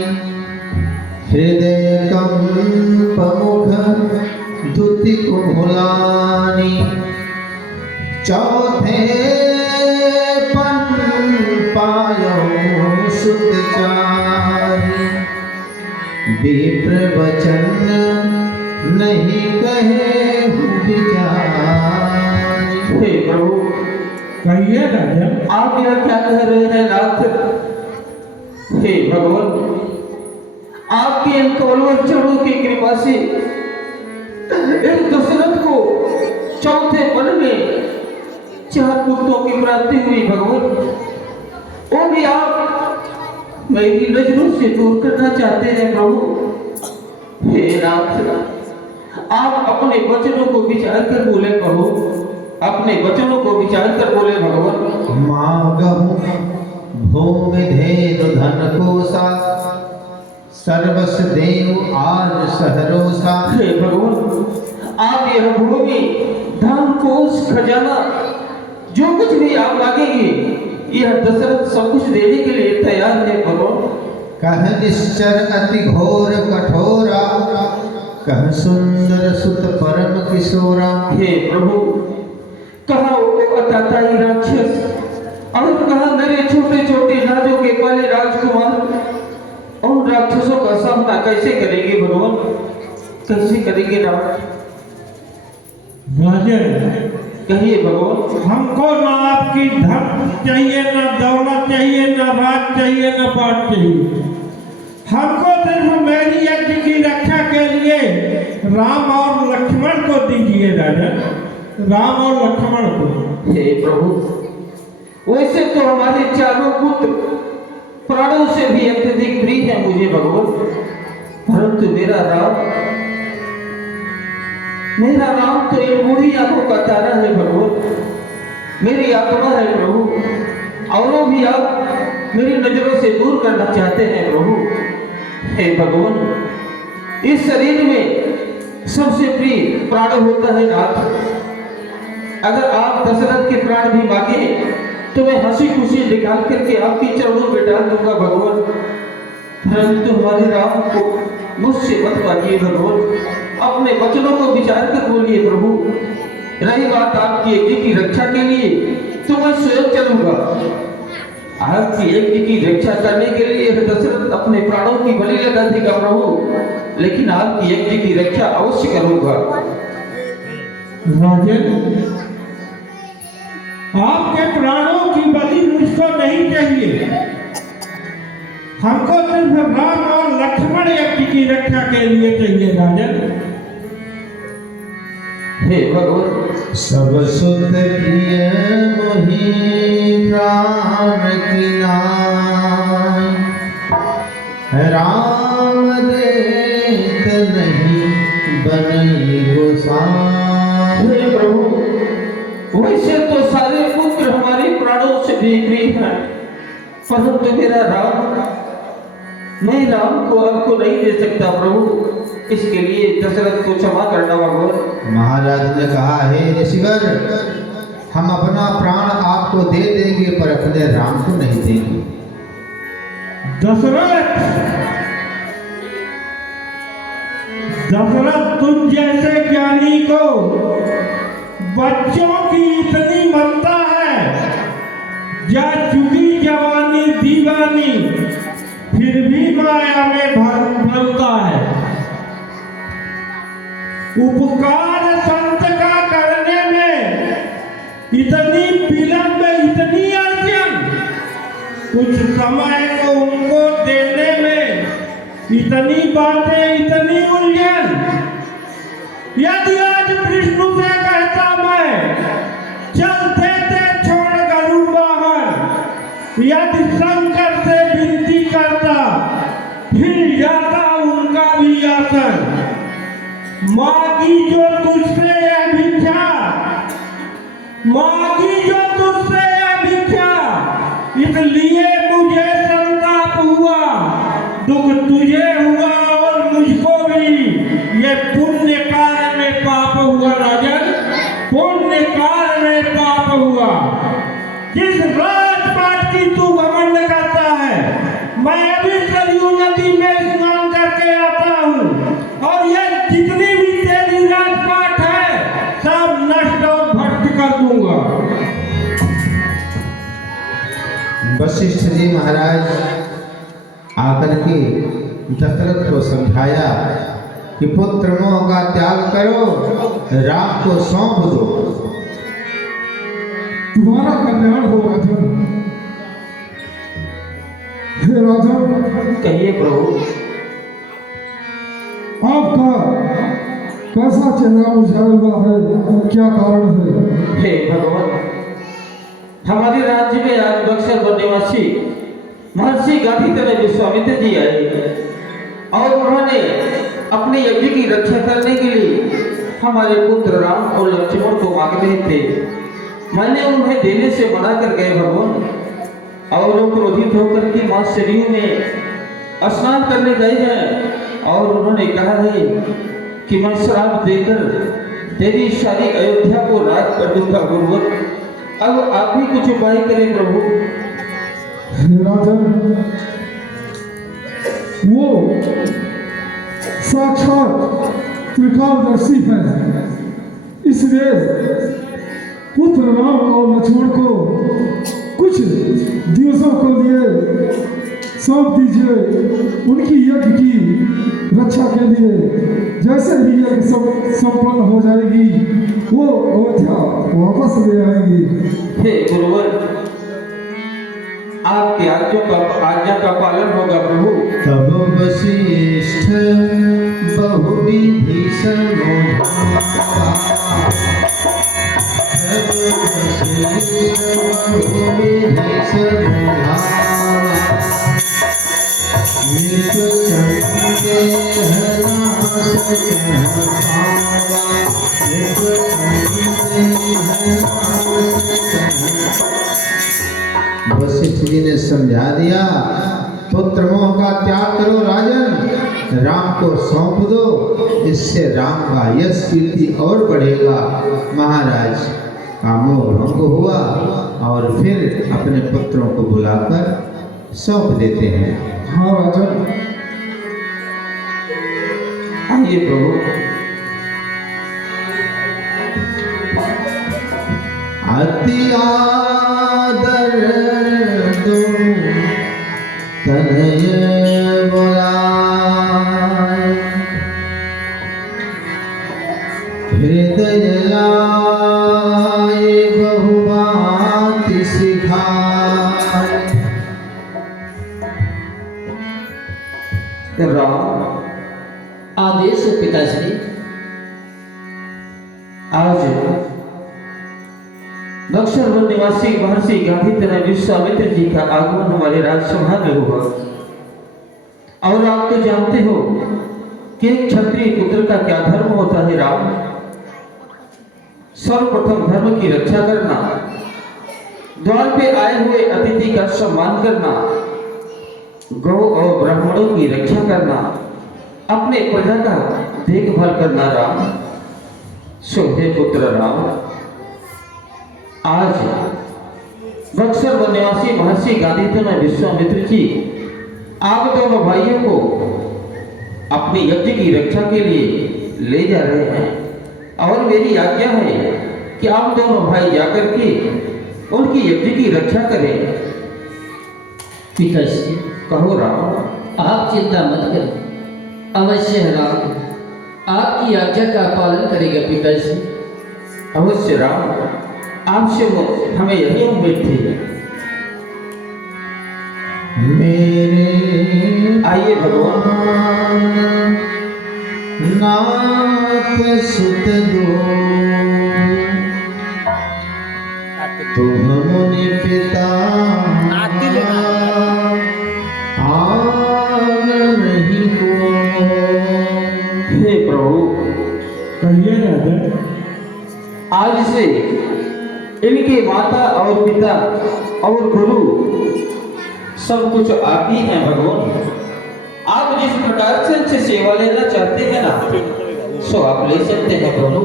हृदय कंप मुख दुति कुम्भुलानि। चौथे पन पायो सुत चारि, विप्र वचन नहीं कहे विचारि। हे प्रभु, कहिए राजन। आप यह क्या कह रहे हैं नाथ? हे भगवान, आपके इन कौरव चरणों की कृपा से इस दशरथ को चौथे वन में 4 पुत्रों की प्राप्ति हुई भगवान। वो भी आप मेरी नजरों से दूर करना चाहते हैं प्रभु। हे नाथ, आप अपने वचनों को विचार कर बोले प्रभु, अपने वचनों को विचार कर बोले भगवान। मागहु भूमि धेनु धन कोसा, सर्वस देव आज सहरोसा। हे भगवान, आप यह भूमि, धन, कोष, खजाना जो कुछ भी आप मांगेंगे, यह दशरथ सब कुछ देने के लिए तैयार है भगवान। कह निश्चर अति घोर कठोरा, कह सुंदर सुत परम किशोरा। हे प्रभु, कहा वो अताताई राक्षस और कहा मेरे छोटे छोटे राजों के काले राजकुमार, उन राक्षसों का सामना कैसे करेंगे भगवान, कैसे करेंगे राम? राजन, कहिए भगवान। हमको ना आपकी धन चाहिए, ना दौलत चाहिए, ना राज चाहिए, ना पाठ चाहिए। हमको सिर्फ मेरी यज्ञ की रक्षा के लिए राम और लक्ष्मण को दीजिए राजन, राम और लक्ष्मण को। हे प्रभु, वैसे तो हमारे चारों पुत्र प्राणों से भी अत्यधिक प्रिय है मुझे भगवान, परंतु मेरा राम तो इन बूढ़ी आंखों का तारा है भगवान, मेरी आत्मा है प्रभु, औरों भी आप मेरी नजरों से दूर करना चाहते हैं प्रभु। हे भगवान, इस शरीर में सबसे प्रिय प्राण होता है नाथ। अगर आप दशरथ के प्राण भी मांगे तो मैं हंसी खुशी निकाल करके आपकी चरणों में डाल दूंगा भगवान, परंतु हमारे राम को मुझसे मत मांगिए भगवान, अपने वचनों को विचार कर बोलिए प्रभु। रही बात आपकी यज्ञ की रक्षा के लिए तो मैं स्वयं चलूंगा। आपकी यज्ञ की रक्षा करने के लिए दशरथ अपने प्राणों की बलि लगा देगा प्रभु, लेकिन आपकी यज्ञ की रक्षा अवश्य करूंगा। राजन, आपके प्राणों की बलि मुझको नहीं चाहिए, हमको सिर्फ राम और लक्ष्मण यज्ञ की रक्षा के लिए चाहिए राजन। हे भगवान, सब सुत प्रिय मोहि प्राण की नाय, राम देत नहीं बनी गोसाई। हे प्रभु, वैसे तो सारे पुत्र हमारे प्राणों से भी प्रिय हैं, परंतु मेरा राम, मैं राम को आपको नहीं दे सकता प्रभु, इसके लिए दशरथ को क्षमा करना भगवान। महाराज ने कहा, हे ऋषिवर, हम अपना प्राण आपको दे देंगे पर अपने राम को नहीं देंगे। दशरथ, तुम जैसे ज्ञानी को बच्चों की इतनी ममता है, जा चुकी जवानी दीवानी फिर भी माया में भरता है। उपकार संत का करने में इतनी विलंब, इतनी अर्जन, कुछ समय को उनको देने में इतनी बातें, इतनी उलझन। यदि आज विष्णु से कहता मैं चल देते छोड़ गरु बाहर, यदि शंकर से विनती करता फिर जाता उनका भी आसन। मांगी जो तुझसे यह भिक्षा, मांगी जो तुझसे यह भिक्षा, इसलिए मुझे संताप हुआ, दुख तुझे हुआ और मुझको भी। ये पुण्य कार्य में पाप हुआ राजन, पुण्य कार्य में पाप हुआ। जिस राजपाट की तू घमंड करता है, मैं अभी सरयू नदी में स्नान करके आता हूँ और ये जितनी भी तेरी राजपाट है सब नष्ट और भ्रष्ट कर दूंगा। वशिष्ठ जी महाराज आकर के दशरथ को समझाया कि पुत्र मोह का त्याग करो, राम को सौंप दो। तुम्हारा कल्याण हो राजन। हे राजन, कहिए प्रभु। आपका कैसा चेहरा मुरझाया हुआ है, क्या कारण है? हे भगवान, हमारे राज्य में आज बक्सर वनवासी महर्षि गांधीधर विश्वामित्र जी आए और उन्होंने अपने यज्ञ की रक्षा करने के लिए हमारे पुत्र राम और लक्ष्मण को मांग रहे थे। मैंने उन्हें देने से मना कर गए भगवान, और वो क्रोधित होकर के मां सरयू में स्नान करने गए हैं और उन्होंने कहा है कि मैं श्राप देकर तेरी सारी अयोध्या को राज कर दूंगा गुरुवर। अब आप ही कुछ उपाय करें प्रभु। हे राजन, वो साक्षात त्रिकालदर्शी हैं, इसलिए पुत्र राम और लक्ष्मण को कुछ दिवसों को लिए सौंप दीजिए। उनकी यज्ञ की रक्षा के लिए जैसे ही यज्ञ संपन्न हो जाएगी वो अयोध्या वापस ले आएंगी। हे गुरुवर, आपकी आज्ञा का पालन होगा प्रभु। तब वशिष्ठ बहुविधि वशिष्ठ जी ने समझा दिया, पुत्र मोह का त्याग करो राजन, राम को सौंप दो, इससे राम का यश कीर्ति और बढ़ेगा। महाराज का मोह भंग हुआ और फिर अपने पुत्रों को बुलाकर सौंप देते हैं। हाँ राजन, आइए प्रभु। अति आदर तुम तनय बुलाए, हृदय लाए बहुबात सिखाए। राम, आदेश है पिताश्री। आज बक्सर वन निवासी महर्षि गांधी तनय विश्वामित्र जी का आगमन हमारे राजसभा में हुआ। और आप तो जानते हो कि एक क्षत्रिय पुत्र का क्या धर्म होता है राम। सर्वप्रथम धर्म की रक्षा करना, द्वार पे आए हुए अतिथि का सम्मान करना, गौ और ब्राह्मणों की रक्षा करना, अपने प्रजा का देखभाल करना राम। सो हे पुत्र राम, आज बक्सर वन निवासी महर्षि गांधी तनय विश्वामित्र जी आप दोनों भाइयों को अपनी यज्ञ की रक्षा के लिए ले जा रहे हैं और मेरी आज्ञा है कि आप दोनों भाई जाकर के उनकी यज्ञ की रक्षा करें। पिताश्री, कहो राम। आप चिंता मत करें, अवश्य राम आपकी आज्ञा का पालन करेगा पिताश्री। अवश्य राम, आपसे हमें यही उम्मीद थी। मेरे आइए भगवान, नाथ सुत दो तुम मुनि पिता आग नहीं को। हे प्रभु, कहिए राजन। आज से इनके माता और पिता और गुरु सब कुछ आप ही हैं भगवान। आप जिस प्रकार से इनसे सेवा लेना चाहते हैं ना, सो आप ले सकते हैं प्रभु।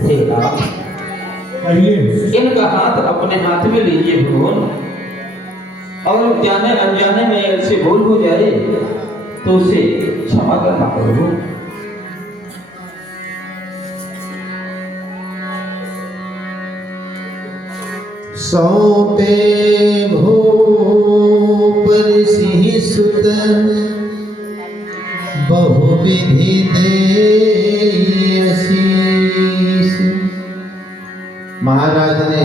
हे राम, कहिए। इनका हाथ अपने हाथ में लीजिए भगवान, और जाने अनजाने में ऐसे भूल हो जाए तो उसे क्षमा करना प्रभु। सौंपे भूप ऋषि सुत बहुविधि दे आशीष। महाराज ने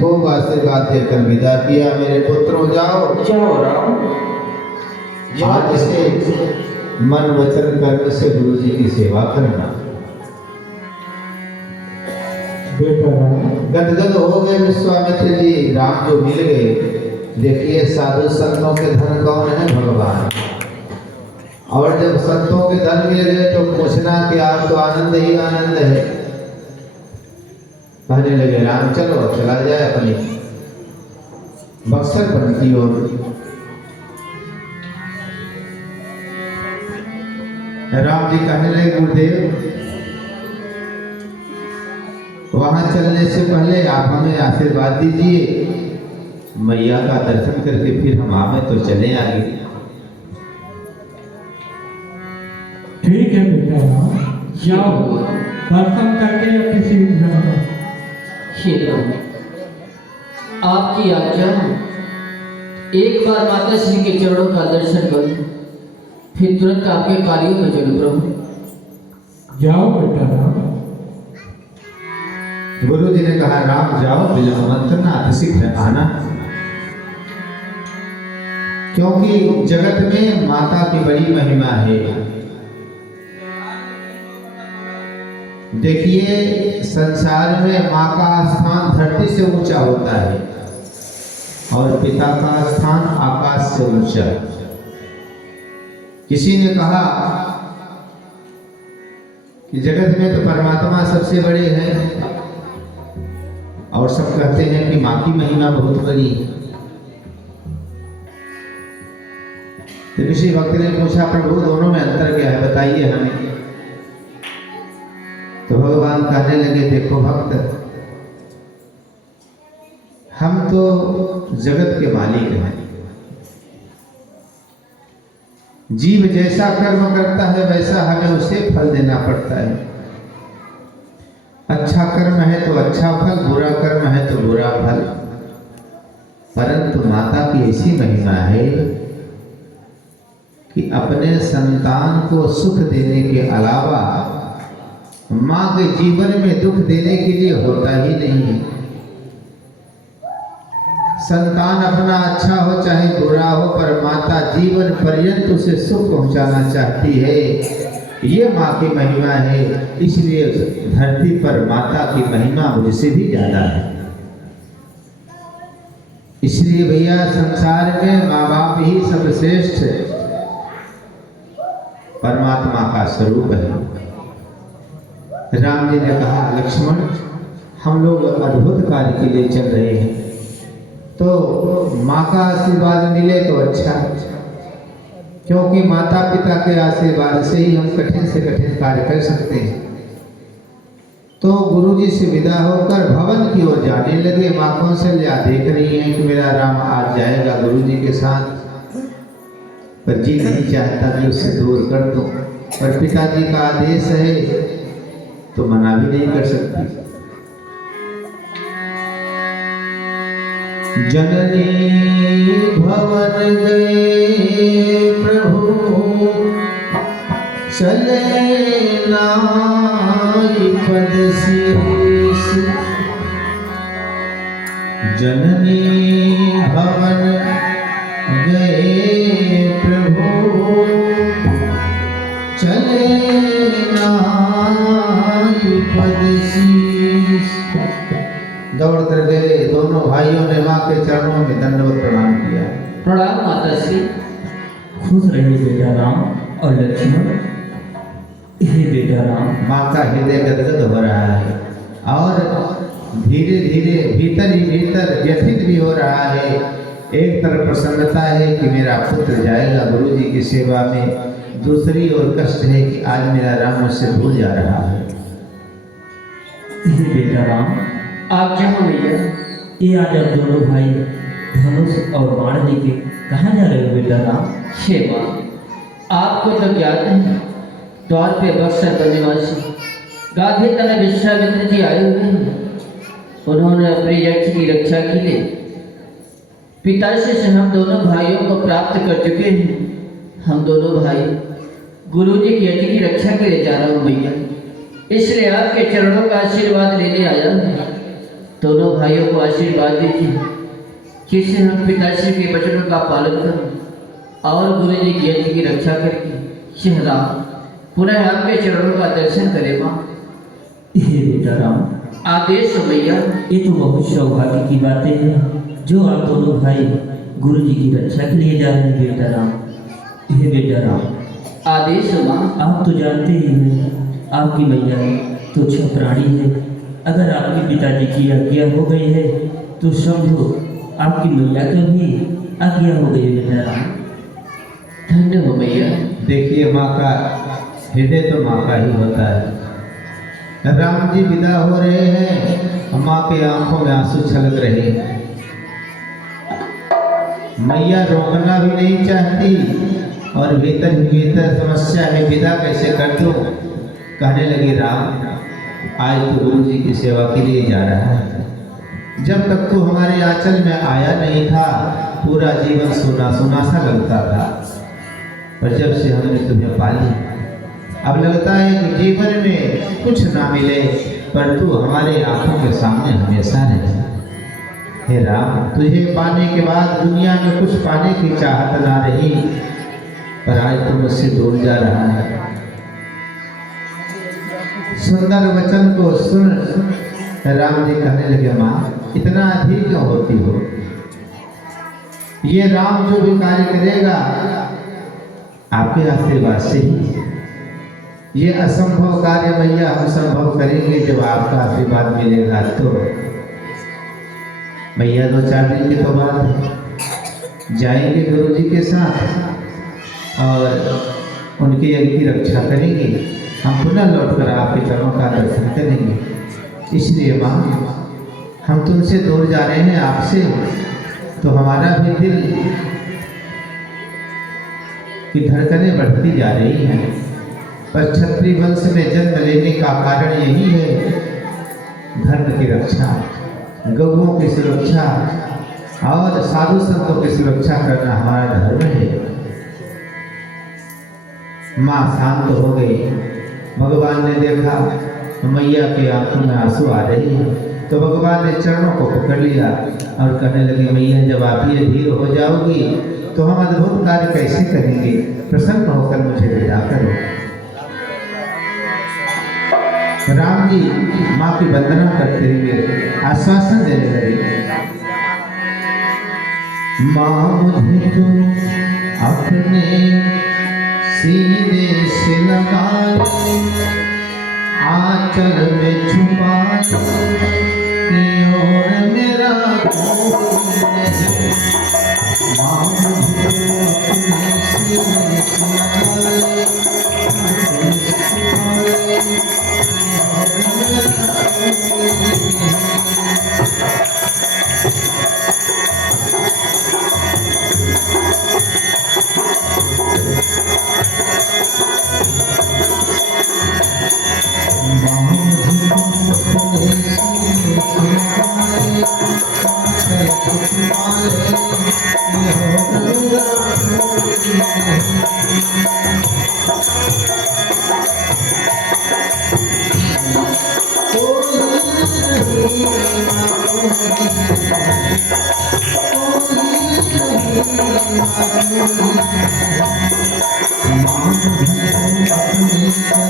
खूब आशीर्वाद देकर विदा किया। मेरे पुत्रों जाओ जाओ राम। आज से मन वचन कर्म से गुरु जी की सेवा करना। बेटा राम, गदगद हो गए विश्वामित्र जी, राम जो मिल गए। देखिए साधु संतों के धन कौन है? भगवान। और जब संतों के धन मिल गए तो पूछना कि आप तो आनंद ही आनंद है। कहने लगे राम चलो चला जाए अपनी बक्सर वन की ओर। राम जी कहने लगे गुरुदेव वहाँ चलने से पहले आप हमें आशीर्वाद दीजिए, मैया का दर्शन करके फिर हम आवे तो चले आगे। ठीक है बेटा, जाओ दर्शन करके किसी जाओ। हे प्रभु, आपकी आज्ञा, एक बार माता श्री के चरणों का दर्शन करूं, फिर तुरंत आपके कार्यों में चलूं प्रभु। जाओ बेटा राम। गुरु जी ने कहा राम जाओ, विलंब मत करना, अतिशीघ्र आना। क्योंकि जगत में माता की बड़ी महिमा है। देखिए संसार में माँ का स्थान धरती से ऊंचा होता है और पिता का स्थान आकाश से ऊंचा। किसी ने कहा कि जगत में तो परमात्मा सबसे बड़े हैं और सब कहते हैं कि माँ की महिमा बहुत बड़ी है। तो किसी भक्त ने पूछा प्रभु दोनों में अंतर क्या है, बताइए हमें। तो भगवान कहने लगे देखो भक्त, हम तो जगत के मालिक हैं। जीव जैसा कर्म करता है वैसा हमें उसे फल देना पड़ता है। अच्छा कर्म है तो अच्छा फल, बुरा कर्म है तो बुरा फल। परंतु माता की ऐसी महिमा है कि अपने संतान को सुख देने के अलावा माँ के जीवन में दुख देने के लिए होता ही नहीं है। संतान अपना अच्छा हो चाहे बुरा हो, पर माता जीवन पर्यंत उसे सुख पहुंचाना चाहती है। ये माँ की महिमा है। इसलिए धरती पर माता की महिमा मुझसे भी ज्यादा है। इसलिए भैया संसार में माँ बाप ही सर्वश्रेष्ठ परमात्मा का स्वरूप है। राम जी ने कहा लक्ष्मण, हम लोग अद्भुत कार्य के लिए चल रहे हैं, तो माँ का आशीर्वाद मिले तो अच्छा, क्योंकि माता पिता के आशीर्वाद से ही हम कठिन से कठिन कार्य कर सकते हैं। तो गुरुजी से विदा होकर भवन की ओर जाने लगे। माँ कौशल्या देख रही हैं कि मेरा राम आज जाएगा गुरुजी के साथ, पर जी नहीं चाहता कि उससे दूर कर दो, पर पिताजी का आदेश है तो मना भी नहीं कर सकती। जननी भवन गए प्रभु, चले नाई पद शीश। जननी भवन गए प्रभु, चले नाई पद शीश। दौड़ कर गए। दोनों भाइयों ने माँ के चरणों में दंडवत प्रणाम किया। प्रणाम माता श्री। खुश रहे बेटा राम और लक्ष्मण। हे बेटा राम, माँ का हृदय गदगद हो रहा है और धीरे धीरे भीतर ही भीतर व्यथित भी हो रहा है। एक तरफ प्रसन्नता है कि मेरा पुत्र जाएगा गुरु जी की सेवा में, दूसरी ओर कष्ट है कि आज मेरा राम मुझसे भूल जा रहा है। हे बेटा राम, आप जहाँ भैया, ये आज आप दोनों भाई धनुष और बाण लेके कहाँ जा रहे हो बेटा राम? हे माँ, आपको तो ज्ञात है द्वार पे बक्सर बनिवासी गांधी तना विश्वामित्र जी आए हुए हैं। उन्होंने अपने यज्ञ की रक्षा के लिए पिताश्री से हम दोनों भाइयों को प्राप्त कर चुके हैं। हम दोनों भाई गुरु जी की यज्ञ की रक्षा के लिए जा रहा हूँ भैया, इसलिए आपके चरणों का आशीर्वाद लेने आया हूँ। दोनों भाइयों को आशीर्वाद दीजिए जिससे हम पिताश्री के वचनों का पालन करें और गुरु जी की यज्ञ की रक्षा करके शहरा पुनः आपके चरणों का दर्शन करें। माँ, हे बेटा राम, आदेश हो भैया। ये तो बहुत सौभाग्य की बातें हैं जो आप दोनों भाई गुरु जी की रक्षा के लिए जा रहे हैं बेटा राम। हे बेटा राम, आदेश हो माँ। आप तो जानते ही हैं आपकी मैया तो प्राणी है। अगर आपके पिताजी की आज्ञा हो गई है तो समझो आपकी मैया को भी आज्ञा हो गई है बेटा राम। धन्य हो भैया। देखिए माँ का हृदय तो माँ का ही होता है। राम जी विदा हो रहे हैं, माँ के आंखों में आंसू छलक रहे हैं। मैया रोकना भी नहीं चाहती और भीतर ही भीतर समस्या है, विदा कैसे कर दूं। कहने लगी राम आज तो गुरु जी की सेवा के लिए जा रहा है। जब तक तू हमारे आंचल में आया नहीं था पूरा जीवन सुना सुना सा लगता था, पर जब से हमने तुम्हें पाली अब लगता है कि जीवन में कुछ ना मिले पर तू हमारे आंखों के सामने हमेशा रहे। हे राम, तुझे पाने के बाद दुनिया में कुछ पाने की चाहत ना रही, पर आज तू मुझसे दूर जा रहा है। सुंदर वचन को सुन राम जी कहने लगे, माँ इतना अधीर क्यों होती हो। ये राम जो भी कार्य करेगा आपके आशीर्वाद से ही। ये असंभव कार्य मैया हम संभव करेंगे जब आपका आशीर्वाद मिलेगा। तो मैया 2-4 दिन की तो बात है, जाएंगे गुरु जी के साथ और उनके यज्ञ की रक्षा करेंगे। हम पुनः लौटकर आपके चरणों का दर्शन करेंगे। इसलिए माँ हम तुमसे दूर जा रहे हैं आपसे, तो हमारा भी दिल की धड़कनें बढ़ती जा रही हैं। पर क्षत्रिय वंश में जन्म लेने का कारण यही है, धर्म की रक्षा, गौओं की सुरक्षा और साधु संतों की सुरक्षा करना हमारा धर्म है। माँ शांत हो गई। भगवान ने देखा मैया के आंखों में आंसू आ रही है, तो भगवान ने चरणों को पकड़ लिया और कहने लगे, मैया जब आप ये धीर हो जाओगी तो हम अद्भुत कार्य कैसे करेंगे। प्रसन्न होकर मुझे विदा करो। राम जी माँ की वंदना करते हुए आश्वासन देने लगे, माँ मुझे तो अपने सीने से लगा आंचल में छुपा और मेरा नहीं। माँ मुझे अपने सीने से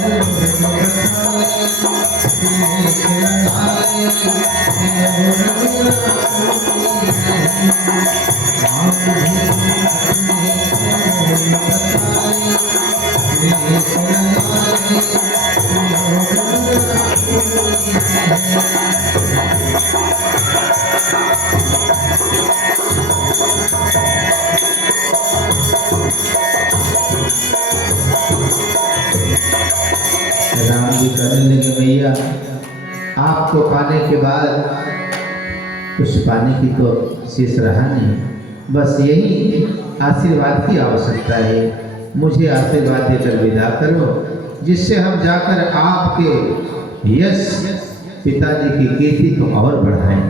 राम जी कहने लगे, भैया आपको पाने के बाद कुछ पाने की तो शेष रहा नहीं, बस यही आशीर्वाद की आवश्यकता है। मुझे आशीर्वाद देकर विदा करो, जिससे हम जाकर आपके यश पिताजी की कीर्ति को और बढ़ाएं।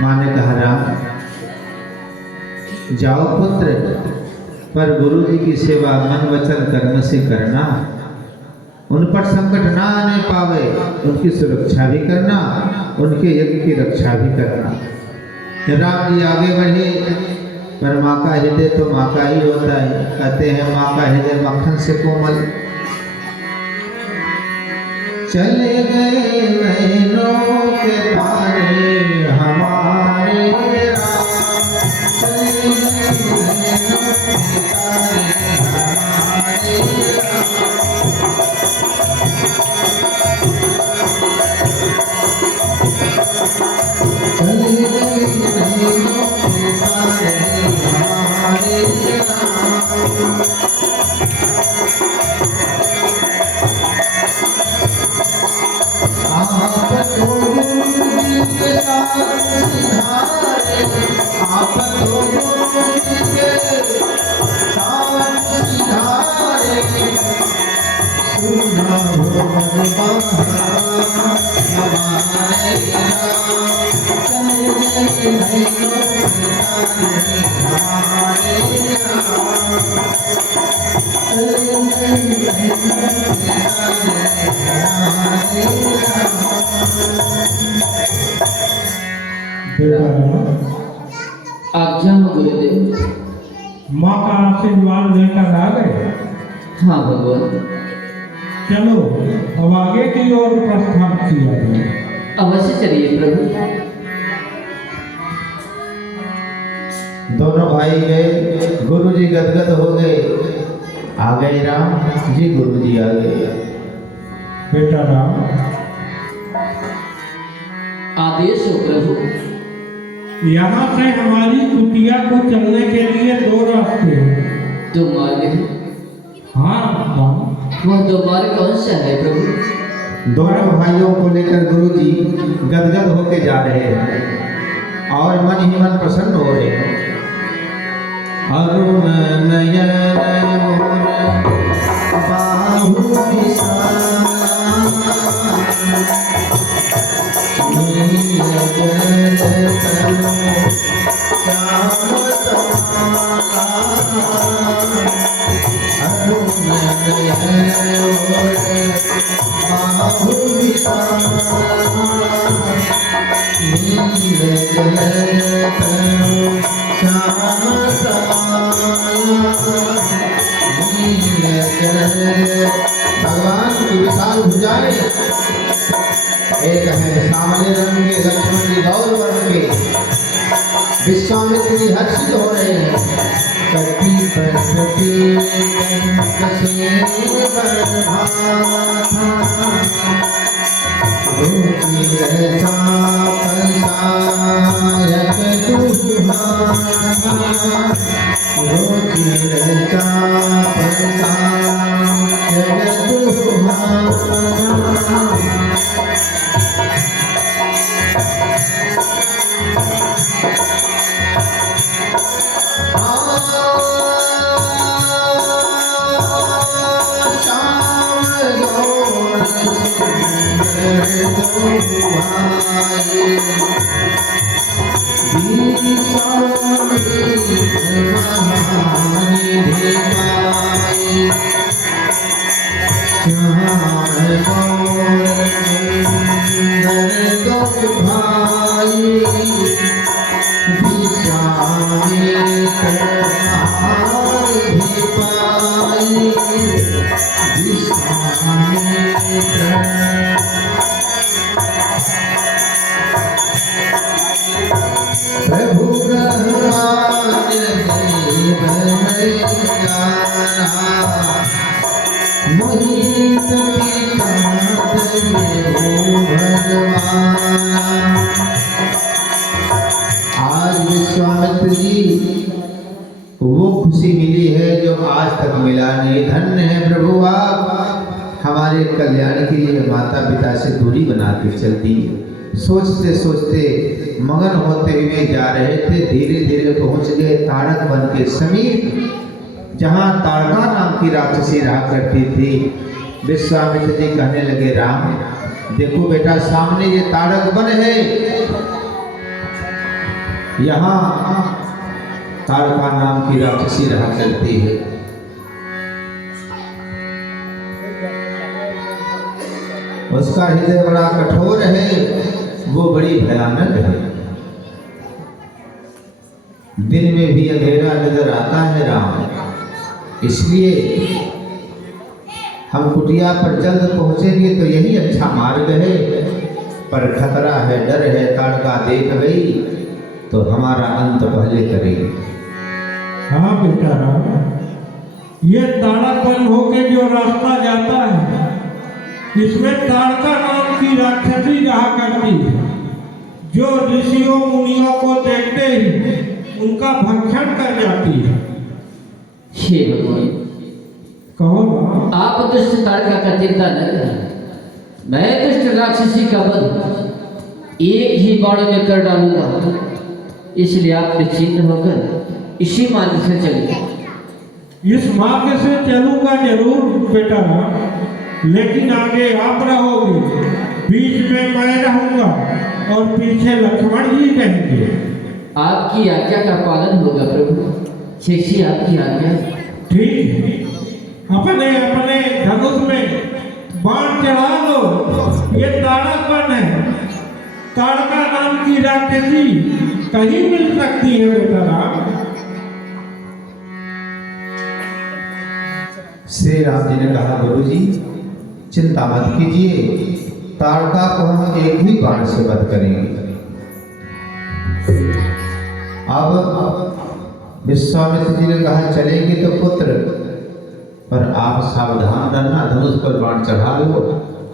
माँ ने कहा, राम जाओ पुत्र, पर गुरु जी की सेवा मन वचन कर्म से करना, उन पर संकट ना आने पावे, उनकी सुरक्षा भी करना, उनके यज्ञ की रक्षा भी करना। राम जी आगे बढ़े, पर माँ का हृदय तो माँ का ही होता है। कहते हैं माँ का हृदय मक्खन से कोमल। चले गए नैनों के तारे हमारे राम, चले गए नैनों के तारे हमारे राम। आप तो के साथ सिधारे सुना हो मन हमारे आज्ञा हो गुरुदेव। माँ का आशीर्वाद लेकर आ गए। हाँ भगवान। चलो अब आगे की ओर प्रस्थान किया जाए। अवश्य चलिए प्रभु। दोनों भाई गए, गुरु जी गदगद हो गए। आ गए राम जी, गुरु जी आ गए। बेटा राम, आदेश हो प्रभु। यहाँ से हमारी कुटिया को चलने के लिए 2 रास्ते हैं। 2 मार्ग है। हाँ राम। वह 2 मार्ग कौन सा है प्रभु? दोनों भाइयों को लेकर गुरु जी गदगद होके जा रहे हैं और मन ही मन प्रसन्न हो रहे हैं। अरुण नयन मोर बाहु विशाल, नील जल तलो श्याम समाला। अरुण नयन मोर बाहु विशाल, नील जल तलो श्याम भगवान की विशाल भुजाएं, एक है सामने रंग के लक्ष्मण जी गौर वर्ण के, विश्वामित्र जी हर्षित हो रहे हैं। कटी प्रकृति कसे रोटी रहता पंचायत दुहाना, रोटी रहता पंचायत दुहाना। प्रभु आज विश्वामित्र जी वो खुशी मिली है जो आज तक मिला नहीं। धन्य है प्रभु आप हमारे कल्याण के लिए माता पिता से दूरी बना के चल दी। सोचते सोचते मगन होते हुए जा रहे थे, धीरे धीरे पहुंच गए ताड़क वन के समीप, जहाँ ताड़का नाम की राक्षसी रहा करती थी। विश्वामित्र जी कहने लगे, राम देखो बेटा सामने ये ताड़क वन है, यहाँ ताड़का नाम की राक्षसी रहा करती है। उसका हृदय बड़ा कठोर है, वो बड़ी भयानक है। दिन में भी अंधेरा नजर आता है राम, इसलिए हम कुटिया पर जल्द पहुंचेंगे तो यही अच्छा मार्ग है, पर खतरा है, डर है, ताड़का देख गई तो हमारा अंत पहले करेगी। हाँ बेटा राम, ये ताड़ापन होके जो रास्ता जाता है इसमें ताड़का नाम की राक्षसी रहा करती है, जो ऋषियों मुनियों को देखते ही उनका भक्षण कर जाती है। हे भगवान, कहो आप दुष्ट ताड़का का चिंता न करें, मैं दुष्ट राक्षसी का वध एक ही बाण में कर डालूंगा। इसलिए आप निश्चिंत होकर इसी मार्ग से चलिए। इस मार्ग से चलूंगा जरूर बेटा राम, लेकिन आगे आप रहोगे, बीच में मैं रहूंगा और पीछे लक्ष्मण जी रहेंगे। आपकी आज्ञा का पालन होगा प्रभु, जैसी आपकी आज्ञा। ठीक है, अपने अपने धनुष में बाण चढ़ा लो। ये ताड़ापन है, ताड़का नाम की राक्षसी कहीं मिल सकती है बेटा राम। श्री राम जी ने कहा, गुरुजी चिंता मत कीजिए, ताड़का को हम एक ही बाण से वध करेंगे। अब विश्वामित्र जी ने कहा, चलेंगे तो पुत्र, पर आप सावधान रहना, धनुष पर बाण चढ़ा लो,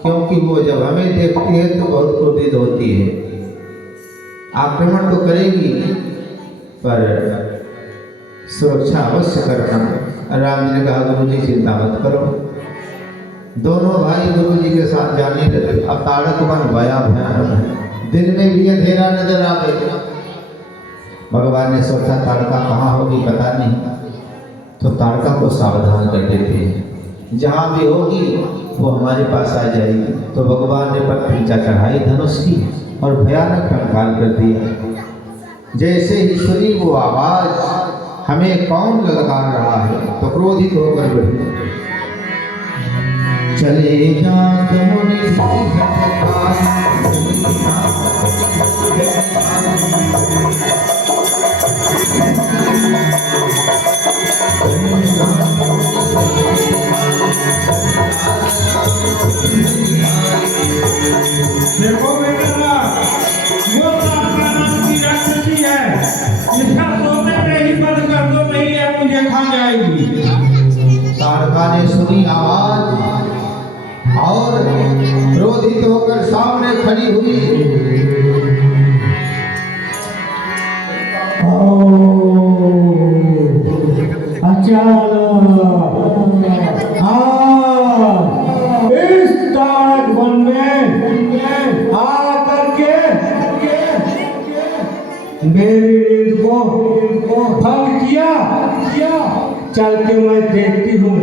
क्योंकि वो जब हमें देखती है तो बहुत क्रोधित होती है। आक्रमण तो करेगी पर सुरक्षा अवश्य करना। राम जी ने कहा, गुरु जी चिंता मत करो। दोनों भाई गुरु जी के साथ जाने लगे। अब ताड़क वन बड़ा भयानक है, दिन में भी अंधेरा नजर आ गया। भगवान ने सोचा ताड़का कहाँ होगी पता नहीं, तो ताड़का को सावधान कर देते हैं, जहाँ भी होगी वो हमारे पास आ जाएगी। तो भगवान ने पत्रिका चढ़ाई धनुष की और भयानक टंकार कर दिया। जैसे ही सुनी वो आवाज, हमें कौन ललकार रहा है, तो क्रोधित होकर बढ़ी। चले जात मुनि देखो बेटा, वो ताड़का नाम की राक्षसी है, इसका सोते में ही बंद कर दो, नहीं है मुझे खा जाएगी। ताड़का ने सुनी आवाज और क्रोधित होकर सामने खड़ी हुई। इस ताड़क वन में आकर के मेरी रीत को भंग किया। चल के मैं देखती हूँ।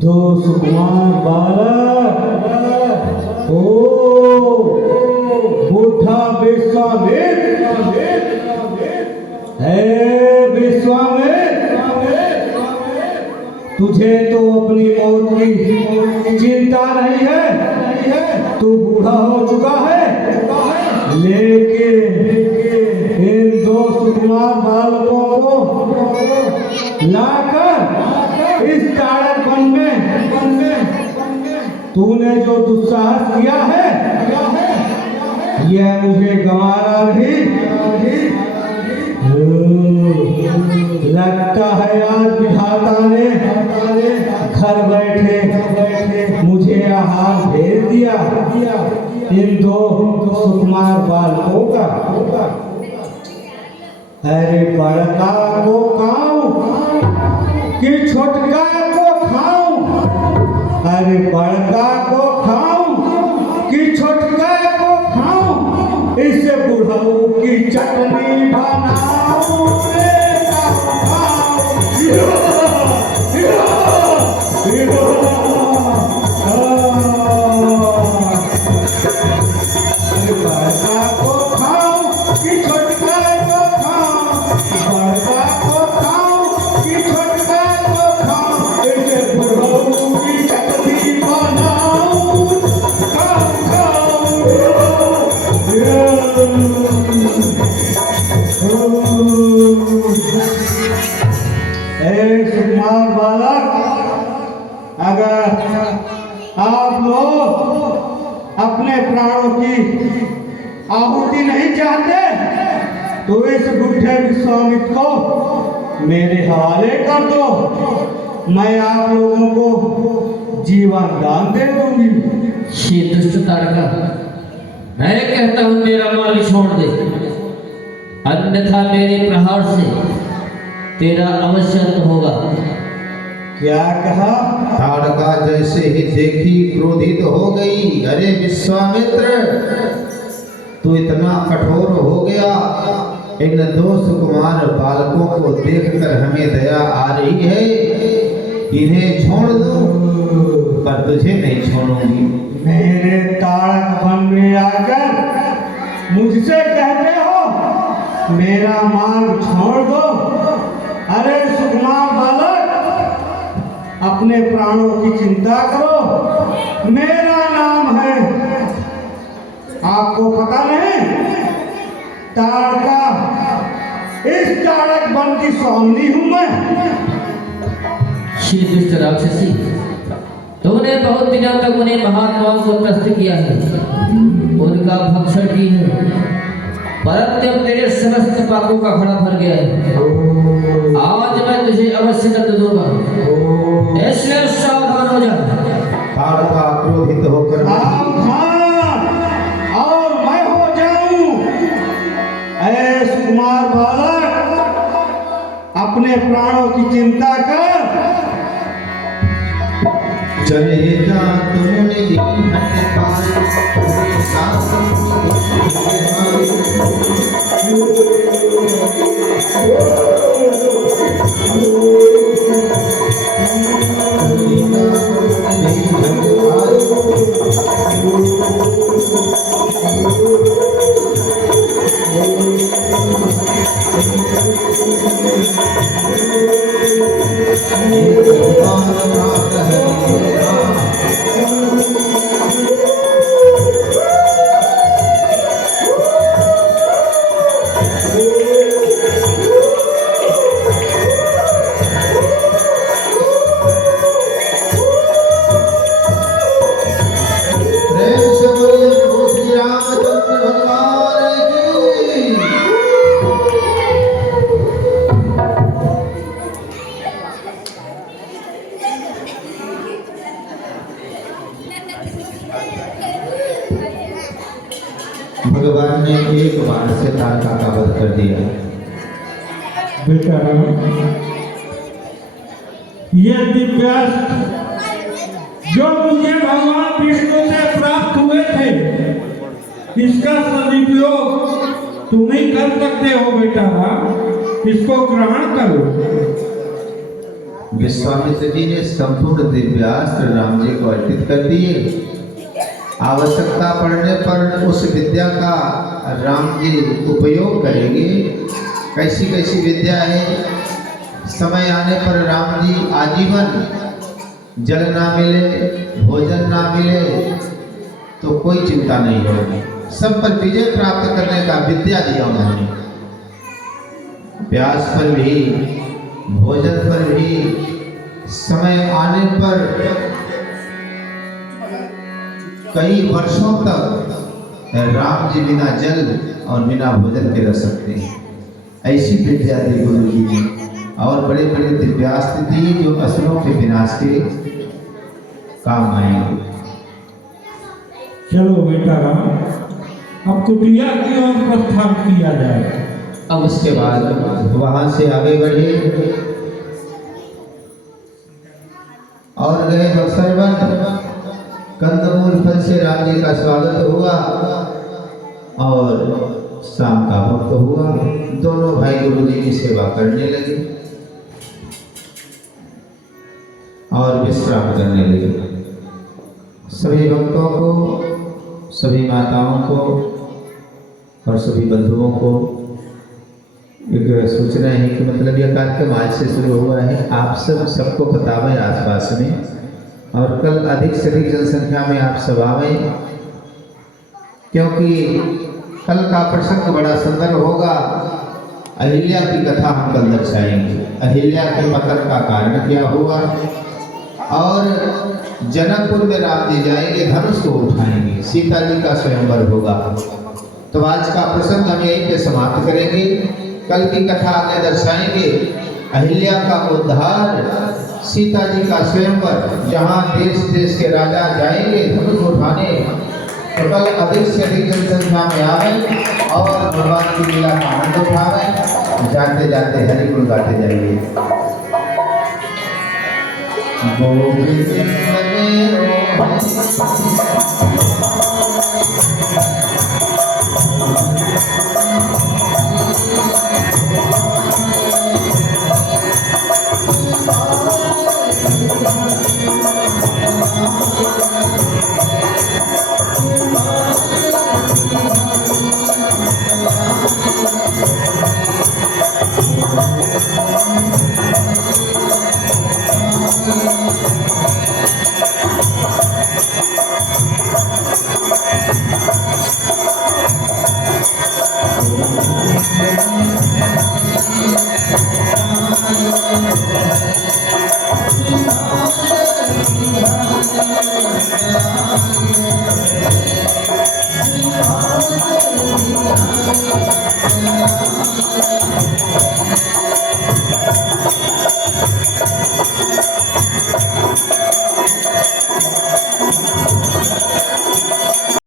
दो सुकुमार बालक, ओ बूढ़ा विश्वामित्र, तुझे तो अपनी मौत की चिंता नहीं है, तू बूढ़ा हो चुका है, लेकिन इन दो सुकुमार बालकों को लाकर इस ताड़क वन में तूने जो दुस्साहस किया है, यह मुझे गंवारा नहीं। लगता है आज विधाता ने घर बैठे मुझे आहार भेज दिया इन दो सुकुमार बालकों का। अरे बड़का को खाऊं कि छोटका को खाऊं, अरे बड़का को खाऊं कि छोटका को खाऊं, इससे बुढ़ऊ की चटनी बनाऊं रे बड़का को खाऊं कि छोटका को खाऊं, बड़का को खाऊं कि छोटका को खाऊं, इससे बुढ़ऊ की चटनी बनाऊं सुकुमार बालक, अगर आप लोग अपने प्राणों की आहुति नहीं चाहते तो इस बुढ़े विश्वामित्र को मेरे हवाले कर दो, मैं आप लोगों को जीवन दान दे दूंगी। ये दुष्ट ताड़का, मैं कहता हूँ मेरा माल छोड़ दे, अन्यथा मेरे प्रहार से तेरा अवश्य अंत होगा। क्या कहा? ताड़का जैसे ही देखी क्रोधित हो गई। अरे विश्वामित्र, तू इतना कठोर हो गया, इन दो सुकुमार बालकों को देखकर हमें दया आ रही है, इन्हें छोड़ दूं, पर तुझे नहीं छोड़ूंगी। मेरे ताड़क वन में आकर मुझसे कहते हो मेरा मार्ग छोड़ दो? अरे सुकुमार बालक, अपने प्राणों की चिंता करो, मेरा नाम है, आपको पता नहीं? ताड़का, इस ताड़क वन की स्वामिनी हूं मैं। श्री दुष्ट राक्षसी, तूने बहुत दिनों तक उन्हें महात्माओं को त्रस्त किया है, उनका भक्षण की है, परंतु अब तेरे समस्त पापों का घड़ा भर गया है। आज मैं तुझे अवश्य दंड दूंगा, इसलिए सावधान हो जा। ताड़का क्रोधित होकर और मैं हो जाऊं? ऐ सुकुमार बालक, अपने प्राणों की चिंता कर। चले जा तूने दिन हटे पाए, भगवान ने एक बार से ताड़का का वध कर दिया। बेटा ये दिव्यास्त्र जो मुझे भगवान विष्णु से प्राप्त हुए थे, इसका सदुपयोग तुम ही कर सकते हो बेटा, इसको ग्रहण करो। विश्वामित्र जी ने संपूर्ण दिव्यास्त्र राम जी को अर्पित कर दिए। आवश्यकता पड़ने पर उस विद्या का राम जी उपयोग करेंगे। कैसी कैसी विद्या है, समय आने पर राम जी आजीवन जल ना मिले, भोजन ना मिले तो कोई चिंता नहीं होगी, सब पर विजय प्राप्त करने का विद्या दिया उन्होंने। प्यास पर भी, भोजन पर भी, समय आने पर कई वर्षों तक राम जी बिना जल और बिना भोजन के रह सकते हैं। ऐसी विद्या दी गुरु जी ने, और बड़े बड़े दिव्यास्त्र दिए जो असुरों के विनाश के काम आएंगे। चलो बेटा राम, अब कुटिया की ओर प्रस्थान किया जाए। अब उसके बाद वहां से आगे बढ़े और गए बक्सरवन। कंदमूल फल से राम जी का स्वागत हुआ और शाम का वक्त हुआ। दोनों भाई गुरु जी की सेवा करने लगे और विश्राम करने लगे। सभी भक्तों को, सभी माताओं को और सभी बंधुओं को एक सूचना है कि मतलब यह कार्यक्रम आज से शुरू हुआ है। आप सबको बतावें आसपास में, और कल अधिक से अधिक जनसंख्या में आप सब आवें, क्योंकि कल का प्रसंग बड़ा सुंदर होगा। अहिल्या की कथा हम कल दर्शाएंगे। अहिल्या के पतन का कारण क्या हुआ, और जनकपुर में राम जी जाएंगे, धनुष को उठाएंगे, सीता जी का स्वयंवर होगा। तो आज का प्रसंग हम यहीं पे समाप्त करेंगे। कल की कथा आगे दर्शाएंगे। अहिल्या का उद्धार, सीता जी का स्वयंवर, जहाँ देश देश के राजा जाएंगे धनुष उठाने। तो कल अधिक से अधिक जनसंख्या में आवे और भगवान की लीला का आनंद उठावे। जाते जाते हरि गुण गाते जाइए। गोविंद बने रोहे। Thank you.